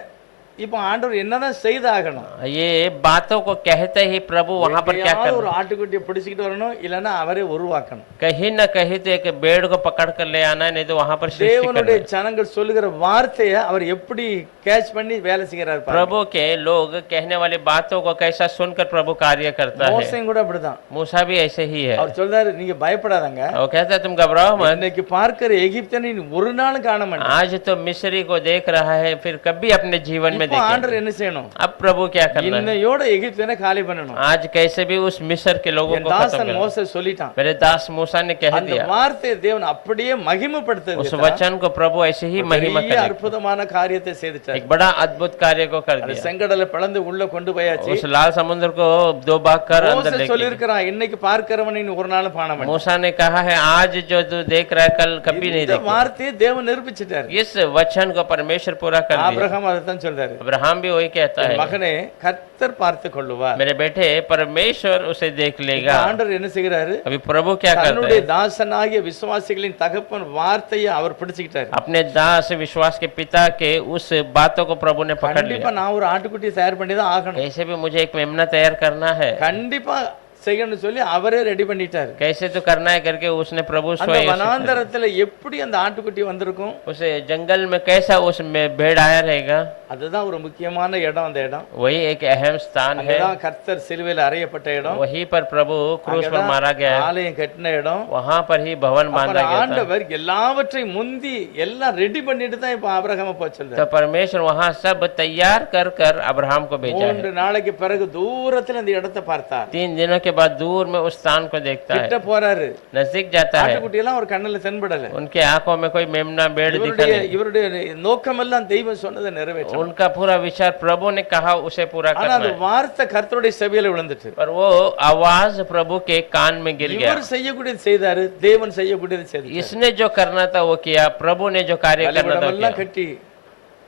இப்போ ஆண்டவர் என்னதான் செய்தாகணும்? ये बातों को कहते ही प्रभु वहां पर क्या எப்படியாவது ஒரு करना, ஆட்டுக்குட்டியை பிடிச்சிக்கிட்டு வரணும், இல்லைன்னா அவரே உருவாக்கணும். कहीं न कहीं तो एक भेड़ को पकड़ कर ले आना है, नहीं तो वहां पर सृष्टि करना தேவனுடைய है। ஜனங்கள் சொல்லுகிற வார்த்தையை அவர் எப்படி கேட்ச் பண்ணி வேலை செய்கிறார் பாருங்க. प्रभु के लोग कहने वाली बातों को कैसा सुनकर प्रभु कार्य करता है। மோசேயும் கூட அப்படிதான். मूसा भी ऐसे ही है। அவர் சொல்றாரு, நீங்க பயப்படாதங்க, वो कहता है, तुम घबराओ मत, இன்னைக்கு பார்க்கிற எகிப்தியனை நீ ஒரு நாளும் காண மாட்டேன். आज तो मिस्री को देख रहा है, फिर कभी अपने जीवन में இப்போ देखेगा। ஆண்டவர் என்ன செய்யணும்? अब प्रभु क्या करना है? இன்னையோட எகிப்தியனை காலி பண்ணணும். आज कैसे भी उस मिस्र के लोगों என் को खत्म தாசன் करना। மோசே சொல்லிட்டான். मेरे दास मूसा ने कह அந்த दिया, வார்த்தையை தேவன் அப்படியே उस மகிமைப்படுத்துறது. वचन को प्रभु ऐसे ही महिमा பெரிய करेगा। அற்புதமான காரியத்தை செய்துட்டார். एक बड़ा अद्भुत कार्य को कर அது दिया। செங்கடலை பிளந்து உள்ள கொண்டு போயாச்சு. उस लाल समुद्र को दो भाग कर अंदर மோசே लेके சொல்லியிருக்கிறான், இன்னைக்கு பார்க்கிறவனை நீ ஒரு நாளும் காண மாட்டேன். मूसा ने कहा है, आज जो तू देख रहा है कल कभी नहीं இந்த देखेगा। வார்த்தையை தேவன் நிரூபிச்சிட்டார். इस वचन को परमेश्वर पूरा कर दिया। ஆபிரகாம் அதைத்தான் சொல்றாரு, अब्राहम भी वही कहता என் है, மகனே கர்த்தர் பார்த்து கொள்ளுவார். मेरे बेटे परमेश्वर उसे देख लेगा। ஆண்டவர் என்ன செய்கிறாரு? अभी प्रभु क्या करता தன்னுடைய है? தாசனாகிய விசுவாசிகளின் தகப்பன் வார்த்தையை அவர் பிடிச்சுக்கிட்டாரு. अपने दास विश्वास के पिता के उस बातों को प्रभु ने पकड़ கண்டிப்பா लिया। நான் ஒரு ஆட்டுக்குட்டியை தயார் பண்ணி தான் ஆகணும், कैसे भी मुझे एक मेमना तैयार करना है, கண்டிப்பா செய்யணும்னு சொல்லி அவரே ரெடி பண்ணிட்டாரு. कैसे तो करना है करके उसने प्रभु அந்த स्वयं வனாந்தரத்துல எப்படி அந்த ஆட்டுக்குட்டி வந்திருக்கும்? उस जंगल में कैसा उसमें भेड़ आया रहेगा। அதுதான் ஒரு முக்கியமான இடம். அந்த இடம் वही एक अहम स्थान है। அங்கதான் கர்த்தர் சிலுவையில் அறையப்பட்ட இடம், वहीं पर प्रभु क्रूस पर அங்கதான் मारा गया है। ஆலயம் கட்டின இடம். वहां पर ही भवन बांधा அப்புறம் गया था। ஆண்டவர் எல்லாவற்றையும் முந்தி எல்லாம் ரெடி பண்ணிட்டு தான் இப்ப ஆபிரகாம போக तो சொல்றாரு. परमेश्वर वहां सब तैयार कर कर अब्राहम को भेजा है। 3 நாளைக்கு பிறகு தூரத்துல அந்த இடத்தை பார்த்தார். 3 दिनों के बाद दूर में उस स्थान को देखता है, கிட்ட போறாரு, नजदीक जाता है। ஆட்டுக்குட்டி எல்லாம் ஒரு கண்ணுல தென்படல. उनके आंखों में कोई मेमना भेड़ दिखा இவருடைய नहीं। இவருடைய நோக்கமெல்லாம் தெய்வம் சொன்னதை நிறைவேற்றும். उनका पूरा विचार प्रभु ने कहा उसे पूरा ஆனா करना அந்த है। வார்த்தை கர்த்தருடைய செவியில விழுந்துட்டு, पर वो आवाज प्रभु के कान में गिर गया। இவர் செய்யக்கூடியது செய்தாரு, தேவன் செய்யக்கூடியது செய்தாரு. इसने जो करना था वो किया, प्रभु ने जो कार्य करना था वो பலிபீடமெல்லாம் किया। கட்டி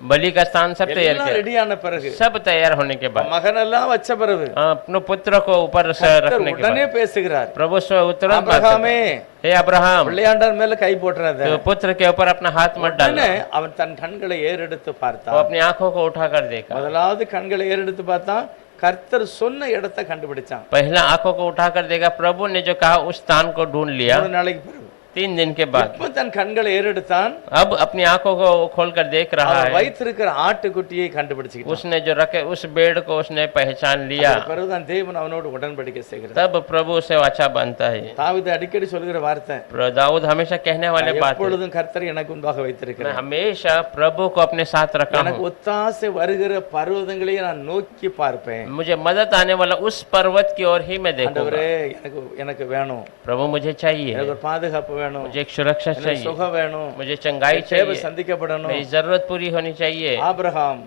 बलि का स्थान सब तैयार எல்லாம் किया। ரெடியான பிறகு, सब तैयार होने के बाद, மகனெல்லாம் வச்ச பிறகு अपने पुत्र को ऊपर से கர்த்தர் रखने के உடனே बाद பேசுகிறார், प्रभु तुरंत बात ஆபிரகாமே करता है, हे अब्राहम, பிள்ளையாண்டார் மேல கை போட்டுறாத. तो पुत्र के ऊपर अपना हाथ मत डालना। உடனே அவன் தன் கண்களை ஏறெடுத்து वो பார்த்தான். अपनी आंखों को उठाकर देखा। முதலாவது கண்களை ஏறெடுத்து பார்த்தான், கர்த்தர் சொன்ன இடத்தை கண்டுபிடிச்சான். पहला आंखों को उठाकर देखा, प्रभु ने जो कहा उस स्थान को ढूंढ लिया। 3 நாளைக்கு பிறகு 3 दिन के बाद இப்ப தன் கண்களை ஏறெடுத்தான், अब अपनी आंखों को खोलकर देख रहा அவன் है। வைத்திருக்கிற ஆட்டுக்குட்டியை கண்டுபிடிச்சுக்கிட்டான். उसने जो रखे उस भेड़ को उसने पहचान लिया। அதற்கு பிறகுதான் தேவன் அவனோடு உடன்படிக்கை செய்கிறார். तब प्रभु से वाचा बनता है। தாவீது அடிக்கடி சொல்கிற வார்த்தை, दाऊद हमेशा कहने वाले बात है, எப்பொழுதும் கர்த்தர் எனக்கு முன்பாக मैं வைத்திருக்கிறார். हमेशा प्रभु को अपने साथ रखा எனக்கு हूँ। ஒத்தாசை வருகிற பர்வதங்களையே நான் நோக்கி பார்ப்பேன். मुझे मदद आने वाला उस पर्वत की ओर ही मैं देखूंगा। ஆண்டவரே எனக்கு எனக்கு வேணும், प्रभु मुझे चाहिए, எனக்கு ஒரு பாதுகாப்பு வேணும், मुझे एक सुरक्षा எனக்கு चाहिए, சுகம் வேணும், मुझे चंगाई என் தேவை चाहिए, சந்திக்கப்படணும். मेरी जरूरत पूरी होनी चाहिए। ஆபிரகாம்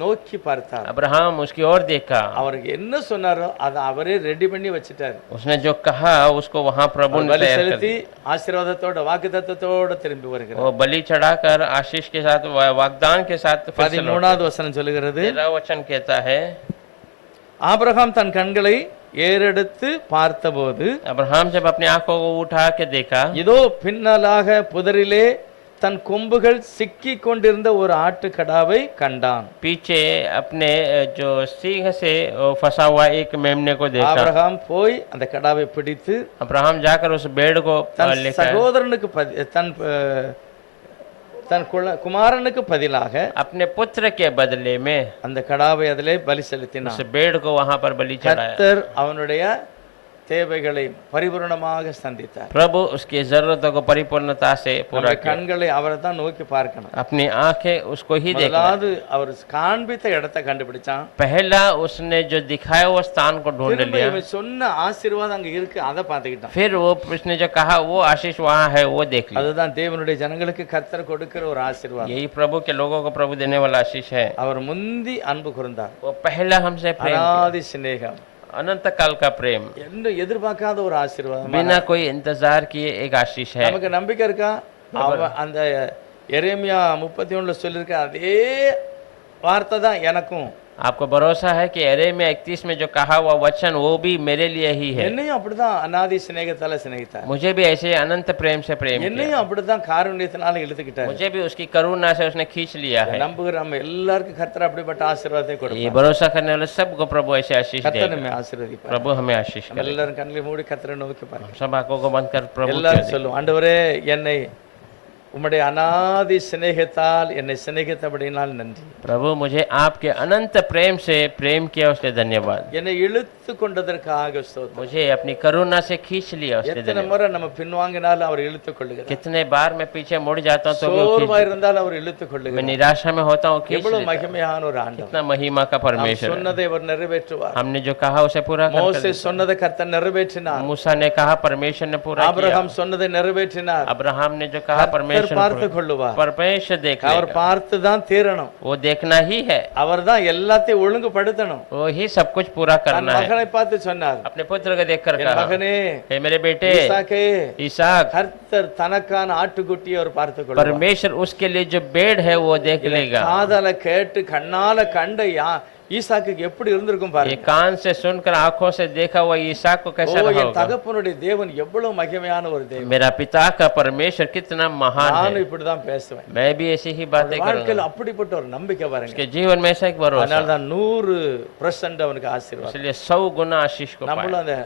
நோக்கி பார்த்தார். अब्राहम उसकी ओर देखा, அவருக்கு என்ன சொன்னாரோ அதை அவரே ரெடி பண்ணி வச்சிட்டாரு. उसने जो कहा उसको वहां प्रभु அவர் ने பலி तैयार कर செலுத்தி दिया। ஆசீர்வாதத்தோட வாக்குத்தத்தத்தோட திரும்பி வருகிறார். वो बलि चढ़ाकर आशीष के साथ वागदान के साथ फिर से लौटा। 13வது வசனம் சொல்லுகிறது, 13वां वचन कहता है, ஆபிரகாம் தன் கண்களை ஏறெடுத்து பார்த்தபோது अब्राहम जब अपनी आंखों को उठा के देखा, இதோ பின்னலாக புதரிலே தன் கொம்புகள் சிக்கி கொண்டிருந்த ஒரு ஆட்டுக்கடாவை கண்டான். पीछे अपने जो सींग से फंसा हुआ एक मेमने को देखा। ஆபிரகாம் போய் அந்த கடாவை பிடித்து अब्राहम जाकर उस भेड़ को தன் लेकर சகோதரனுக்கு தன் குமாரனுக்கு பதிலாக अपने पुत्र के बदले में அந்த கடாவை அதிலே பலி செலுத்தினான். उस भेड़ को वहां पर बलि चढ़ाया। கர்த்தர் அவனுடைய தேவைகளை பரிபூரணமாக சந்தித்தார். प्रभु उसकी जरूरतों को परिपूर्णता से पूरा நம்முடைய किया। கண்களை அவரை தான் நோக்கி பார்க்கணும். अपनी आंखें उसको ही देखना। முதலாவது அவர் காண்பித்த இடத்தை கண்டுபிடிச்சான். पहला उसने जो दिखाया वो स्थान को ढूंढ திரும்ப लिया। இவன் சொன்ன ஆசீர்வாதம் அங்க இருக்கு, அதை பார்த்துக்கிட்டான். फिर वो उसने जो कहा वो आशीष वहां है वो देख लिया। அதுதான் தேவனுடைய ஜனங்களுக்கு கர்த்தர் கொடுக்கிற ஒரு ஆசீர்வாதம். यही प्रभु के लोगों को प्रभु देने वाला आशीष है। அவர் முந்தி அன்பு கூர்ந்தார். वो पहला हमसे प्रेम किया। அநாதி சிநேகம், अनंत काल का प्रेम, என்று எதிர்பார்க்காத ஒரு ஆசீர்வாதம். बिना कोई इंतजार किए एक आशीष है। நமக்கு நம்பிக்கை இருக்கா? அந்த எரேமியா 31ல சொல்லிருக்க அதே வார்த்தை தான் எனக்கும். आपको भरोसा है कि एरेमिया 31 में जो कहा हुआ वचन वो भी मेरे लिए ही है। என்னையும் அப்படிதான் அநாதி சிநேகத்தால சிநேகித்தார். मुझे भी ऐसे अनंत प्रेम से प्रेम किया। என்னையும் அப்படிதான் காருண்யத்தினால இழுத்துக்கிட்டார். मुझे भी उसकी करुणा से उसने खींच लिया है। நம்புகிற நம்ம எல்லாருக்கும் கர்த்தர் அப்படிப்பட்ட ஆசீர்வாதத்தை ये கொடுப்பார். भरोसा करने वाले सबको प्रभु ऐसे आशीष கர்த்தர் देगा। நம்மை ஆசீர்வதிப்பார். प्रभु हमें आशीष करे। எல்லாரும் கண்களை மூடி கர்த்தரை நோக்கி பாருங்க. सब आंखों को बंद कर प्रभु को எல்லாரும் देखें। சொல்லுவோம், ஆண்டவரே என்னை உம்முடைய அநாதி சிநேகத்தால் என்னை சிநேகித்தபடினால் நன்றி. प्रभु मुझे आपके अनंत प्रेम से प्रेम किया उसके धन्यवाद। என்னை இழுத்து கொண்டதற்காக ஸ்தோத்திரம். मुझे अपनी करुणा से खींच लिया उसके எத்தனை धन्यवाद। முறை நம்ம பின்வாங்கினாலும் அவர் இழுத்துக் கொள்ளுகிறார். कितने बार मैं पीछे मुड़ जाता हूँ तो भी वो சோர்வா खींच- இருந்தாலும் அவர் இழுத்துக் मैं கொள்ளுகிறார். निराशा में होता हूँ खींच எவ்வளவு लेता है। மகிமையான ஒரு ஆண்டவர். कितना महिमा का நாம் परमेश्वर है। சொன்னதை அவர் நிறைவேற்றுவார். हमने जो कहा उसे पूरा कर மோசே சொன்னதை கர்த்தர் நிறைவேற்றினார். मूसा ने कहा परमेश्वर ने पूरा किया। ஆபிரகாம் சொன்னதை நிறைவேற்றினார். अब्राहम ने जो कहा கர்த்தர் परमेश्वर ने பார்த்து पूरा- கொள்ளுவார். परमेश्वर देख அவர் लेगा। பார்த்து தான் தீரணும். वो देखना ही है, அவர் தான் எல்லாத்தையும் ஒழுங்குபடுத்தணும். वो ही सब कुछ पूरा தன் करना है। மகனை பார்த்து சொன்னார், अपने पुत्र को देखकर என் कहा, மகனே हे मेरे बेटे ஈசாக்கே, ईसाक, கர்த்தர் தனக்கான ஆட்டுக்குட்டியை அவர் பார்த்து கொள்வார். परमेश्वर उसके लिए जो बेड है वो देख लेगा। காதால கேட்டு கண்ணால கண்ட ஈசாக்குக்கு எப்படி இருந்திருக்கும் ये பாருங்க. कान से सुनकर आंखों से देखा हुआ ईसाक को कैसा ஓ, रहा என் होगा। தகப்பனுடைய தேவன் எவ்வளவு மகிமையான ஒரு தேவன். मेरा पिता का परमेश्वर कितना महान நானும் है। இப்படிதான் பேசுவேன். मैं भी ऐसी ही बातें வாழ்க்கையில் करूंगा। அப்படிப்பட்ட ஒரு நம்பிக்கை பாருங்க. उसके जीवन में ऐसा एक भरोसा, அதனால்தான் 100% அவனுக்கு ஆசீர்வாதம். इसलिए 100 गुना आशीष को पाया। நம்மளும் அந்த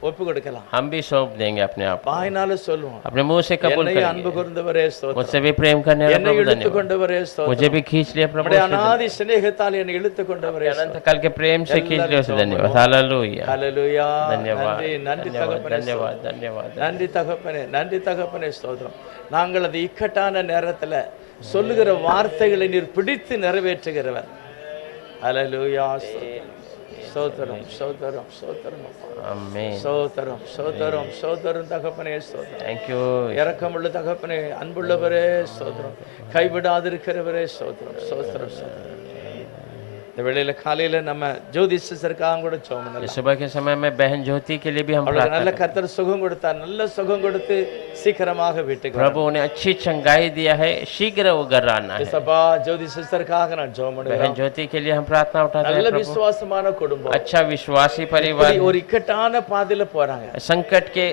ஒப்பு கொடுக்கலாம். हम भी सौंप देंगे अपने आप को, வாயினால சொல்லுவோம், अपने मुंह से कबूल என்னை அன்பு करेंगे। கூர்ந்தவரே ஸ்தோத்திரம். मुझसे भी प्रेम करने वाला என்னை प्रभु இழுத்து धन्यवाद। கொண்டவரே मुझे ஸ்தோத்திரம். भी खींच लिया प्रभु। நம்முடைய அநாதி சிநேகத்தால் என்னை இழுத்து கொண்டவரே अनंत काल के प्रेम से खींच लिया उसे धन्यवाद। हालेलुया, ஹalleluya. धन्यवाद, நன்றி நன்றி धन्यवाद, தகப்பனே. धन्यवाद, धन्यवाद। நன்றி தகப்பனே, நன்றி தகப்பனே ஸ்தோத்திரம். நாங்கள் அது இக்கட்டான நேரத்துல சொல்லுகிற வார்த்தைகளை நீர் பிடித்து நிறைவேற்றுகிறவர். ஹalleluya. ஸ்தோத்திரம் ஸ்தோத்திரம் ஸ்தோத்திரம் आमीन। ஸ்தோத்திரம் ஸ்தோத்திரம் ஸ்தோத்திரம் தகப்பனே ஸ்தோத்திரம். Thank you. இரக்கமுள்ள தகப்பனே, அன்புள்ளவரே ஸ்தோத்திரம். கைவிடாதிருக்கிறவரே ஸ்தோத்திரம் ஸ்தோத்திரம் ஸ்தோத்திரம். இந்த வேளையில காலையில நம்ம ஜோதி சிஸ்டருக்காக கூட ஜெபம் इस பண்ணலாம். सुबह के समय में बहन ज्योति के लिए भी हम அவளுக்கு प्रार्थना நல்ல करें। கர்த்தர் சுகம் கொடுத்தார். நல்ல சுகம் கொடுத்து சீக்கிரமாக வீட்டுக்கு प्रभु ने अच्छी चंगाई दिया है, शीघ्र वो घर आना है। சபா ஜோதி சிஸ்டருக்காக நான் ஜெபம் बहन பண்ணுகிறேன். ज्योति के लिए हम प्रार्थना उठाते நல்ல हैं। प्रभु விசுவாசமான குடும்பம். अच्छा विश्वासी இப்படி परिवार ஒரு இக்கட்டான பாதையில போறாங்க. संकट के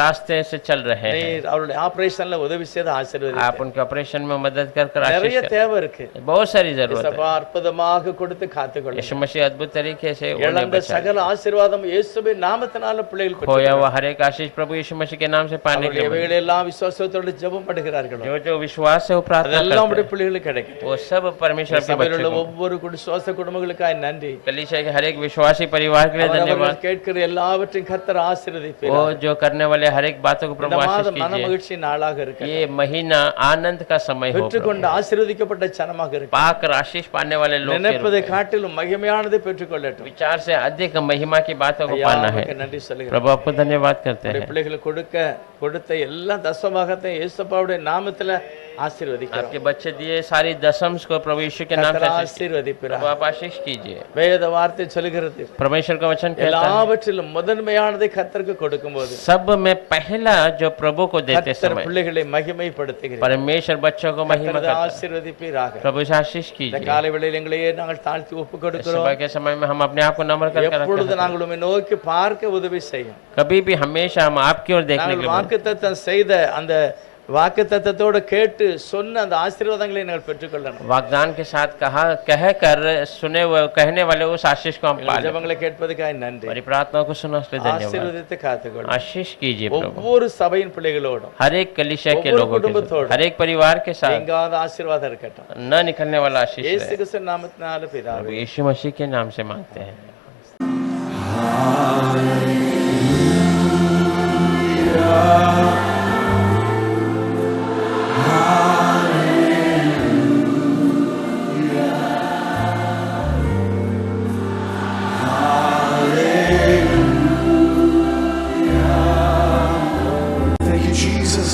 रास्ते से चल रहे हैं। நீர் அவருடைய ஆபரேஷன்ல உதவி செய்து ஆசீர்வதி. आप उनके ऑपरेशन में मदद कर நிறைய आशीष தேவை இருக்கு. करें। बहुत सारी जरूरत है। சபா அற்புதமாக கொடுத்து காத்துக்கொள்ள. यीशु मसीह अद्भुत तरीके से उन्हें இழந்த बचाए। சகல ஆசீர்வாதம் இயேசுவின் நாமத்தினால பிள்ளைகள் பெற்று खोया हुआ हर एक आशीष प्रभु यीशु मसीह के नाम से पाने के लिए இவைகள் எல்லாம் விசுவாசத்தோடு ஜெபம் பண்ணுகிறார்களோ जो जो विश्वास से वो प्रार्थना அதெல்லாம் करते நம்முடைய பிள்ளைகளுக்கு கிடைக்கும். हैं, वो सब परमेश्वर के சபையில் உள்ள बच्चों को, ஒவ்வொரு விசுவாச குடும்பங்களுக்காய் நன்றி. कलीसिया के हर एक विश्वासी परिवार के लिए धन्यवाद। அவர்கள் கேட்கிற எல்லாவற்றையும் கர்த்தர் ஆசீர்வதிப்பார். वो जो करने वाले हर एक बातों को இந்த प्रभु आशीष மாதம் மன कीजिए। மகிழ்ச்சி நாளாக இருக்கு. ये महीना आनंद का समय हो प्रभु। பெற்றுக்கொண்டு ஆசீர்வதிக்கப்பட்ட ஜனமாக இருக்கு. पाकर आशीष पाने वाले लोग के रूप நினைப்பதை में காட்டிலும் மகிமையானதை பெற்றுக்கொள்ளட்டும். विचार से अधिक महिमा की बातों को ஐயா, पाना है। உமக்கு நன்றி சொல்லுகிறேன். प्रभु आपको धन्यवाद करते உடைய हैं। பிள்ளைகளுக்கு கொடுத்த எல்லா தசமபாகத்தை இயேசுப்பாவுடைய நாமத்துல ஆசீர்வதிக்கிறோம். आपके बच्चे दिए सारी दशम्स को प्रभु यीशु के नाम से கர்த்தர் आशीष कीजिए। ஆசீர்வதிப்பார். प्रभु आप आशीष कीजिए। வேத வார்த்தை சொல்கிறது, परमेश्वर का वचन कहता है எல்லாவற்றிலும் முதன்மையானதை கர்த்தருக்கு கொடுக்கும்போது सब में पहला जो प्रभु को देते கர்த்தர் समय பிள்ளைகளை மகிமைப்படுத்துகிறார். परमेश्वर बच्चों को महिमा கர்த்தர் करता है। ஆசீர்வதிப்பீராக. प्रभु से आशीष இந்த कीजिए। காலை வேளையில் எங்களையே நாங்கள் தாழ்த்தி ஒப்பு கொடுக்கிறோம். सुबह के समय में हम अपने आप को नम्र करके रखते எப்பொழுது हैं। நாங்கள் உம்மை நோக்கி பார்க்க உதவி செய்யும். कभी भी हमेशा हम आपकी ओर देखने के நாங்கள் लिए வாக்குத்தத்தம் செய்த அந்த வாக்குத்தத்தத்தோட கேட்டு சொன்ன அந்த ஆசீர்வாதங்களை நாங்கள் பெற்றுக்கொள்ளணும். वागदान के साथ कहा कहकर सुने कहने वाले उस आशीष को हम எங்கள் पालें। ஜெபங்களை கேட்பதற்காக நன்றி. हमारी प्रार्थना को सुनो इसलिए धन्यवाद। ஆசீர்வதித்து காத்துக்கொள்ளும். आशीष कीजिए प्रभु ஒவ்வொரு सभையின் பிள்ளைகளோடும் हर एक कलीसिया के ஒவ்வொரு लोगों के குடும்பத்தோடும் साथ, हर एक परिवार के साथ எங்காத ஆசீர்வாதம் இருக்கட்டும். न निकलने वाला आशीष இயேசு रहे। கிறிஸ்து நாமத்தினால प्रभु பிதாவே. यीशु मसीह के नाम से मांगते हैं। Thank you, Jesus.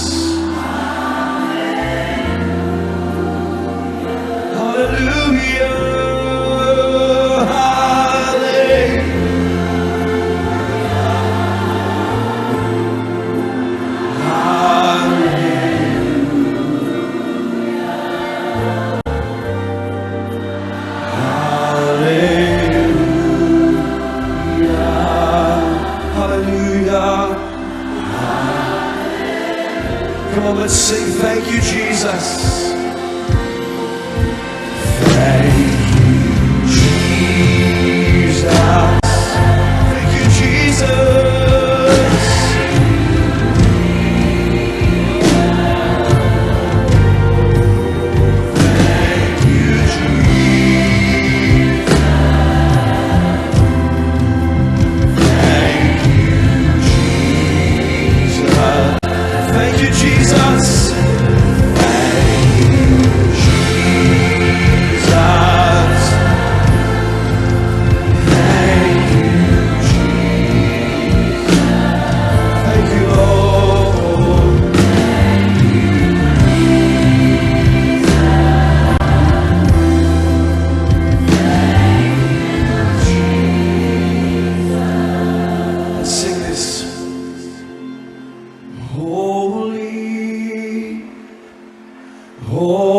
Hallelujah. Hallelujah. Hallelujah. Come on, let's sing. Thank you, Jesus. Thank you, Jesus. Thank you, Jesus. Thank you, Jesus. Thank you, Jesus. Thank you, Jesus. Holy, holy.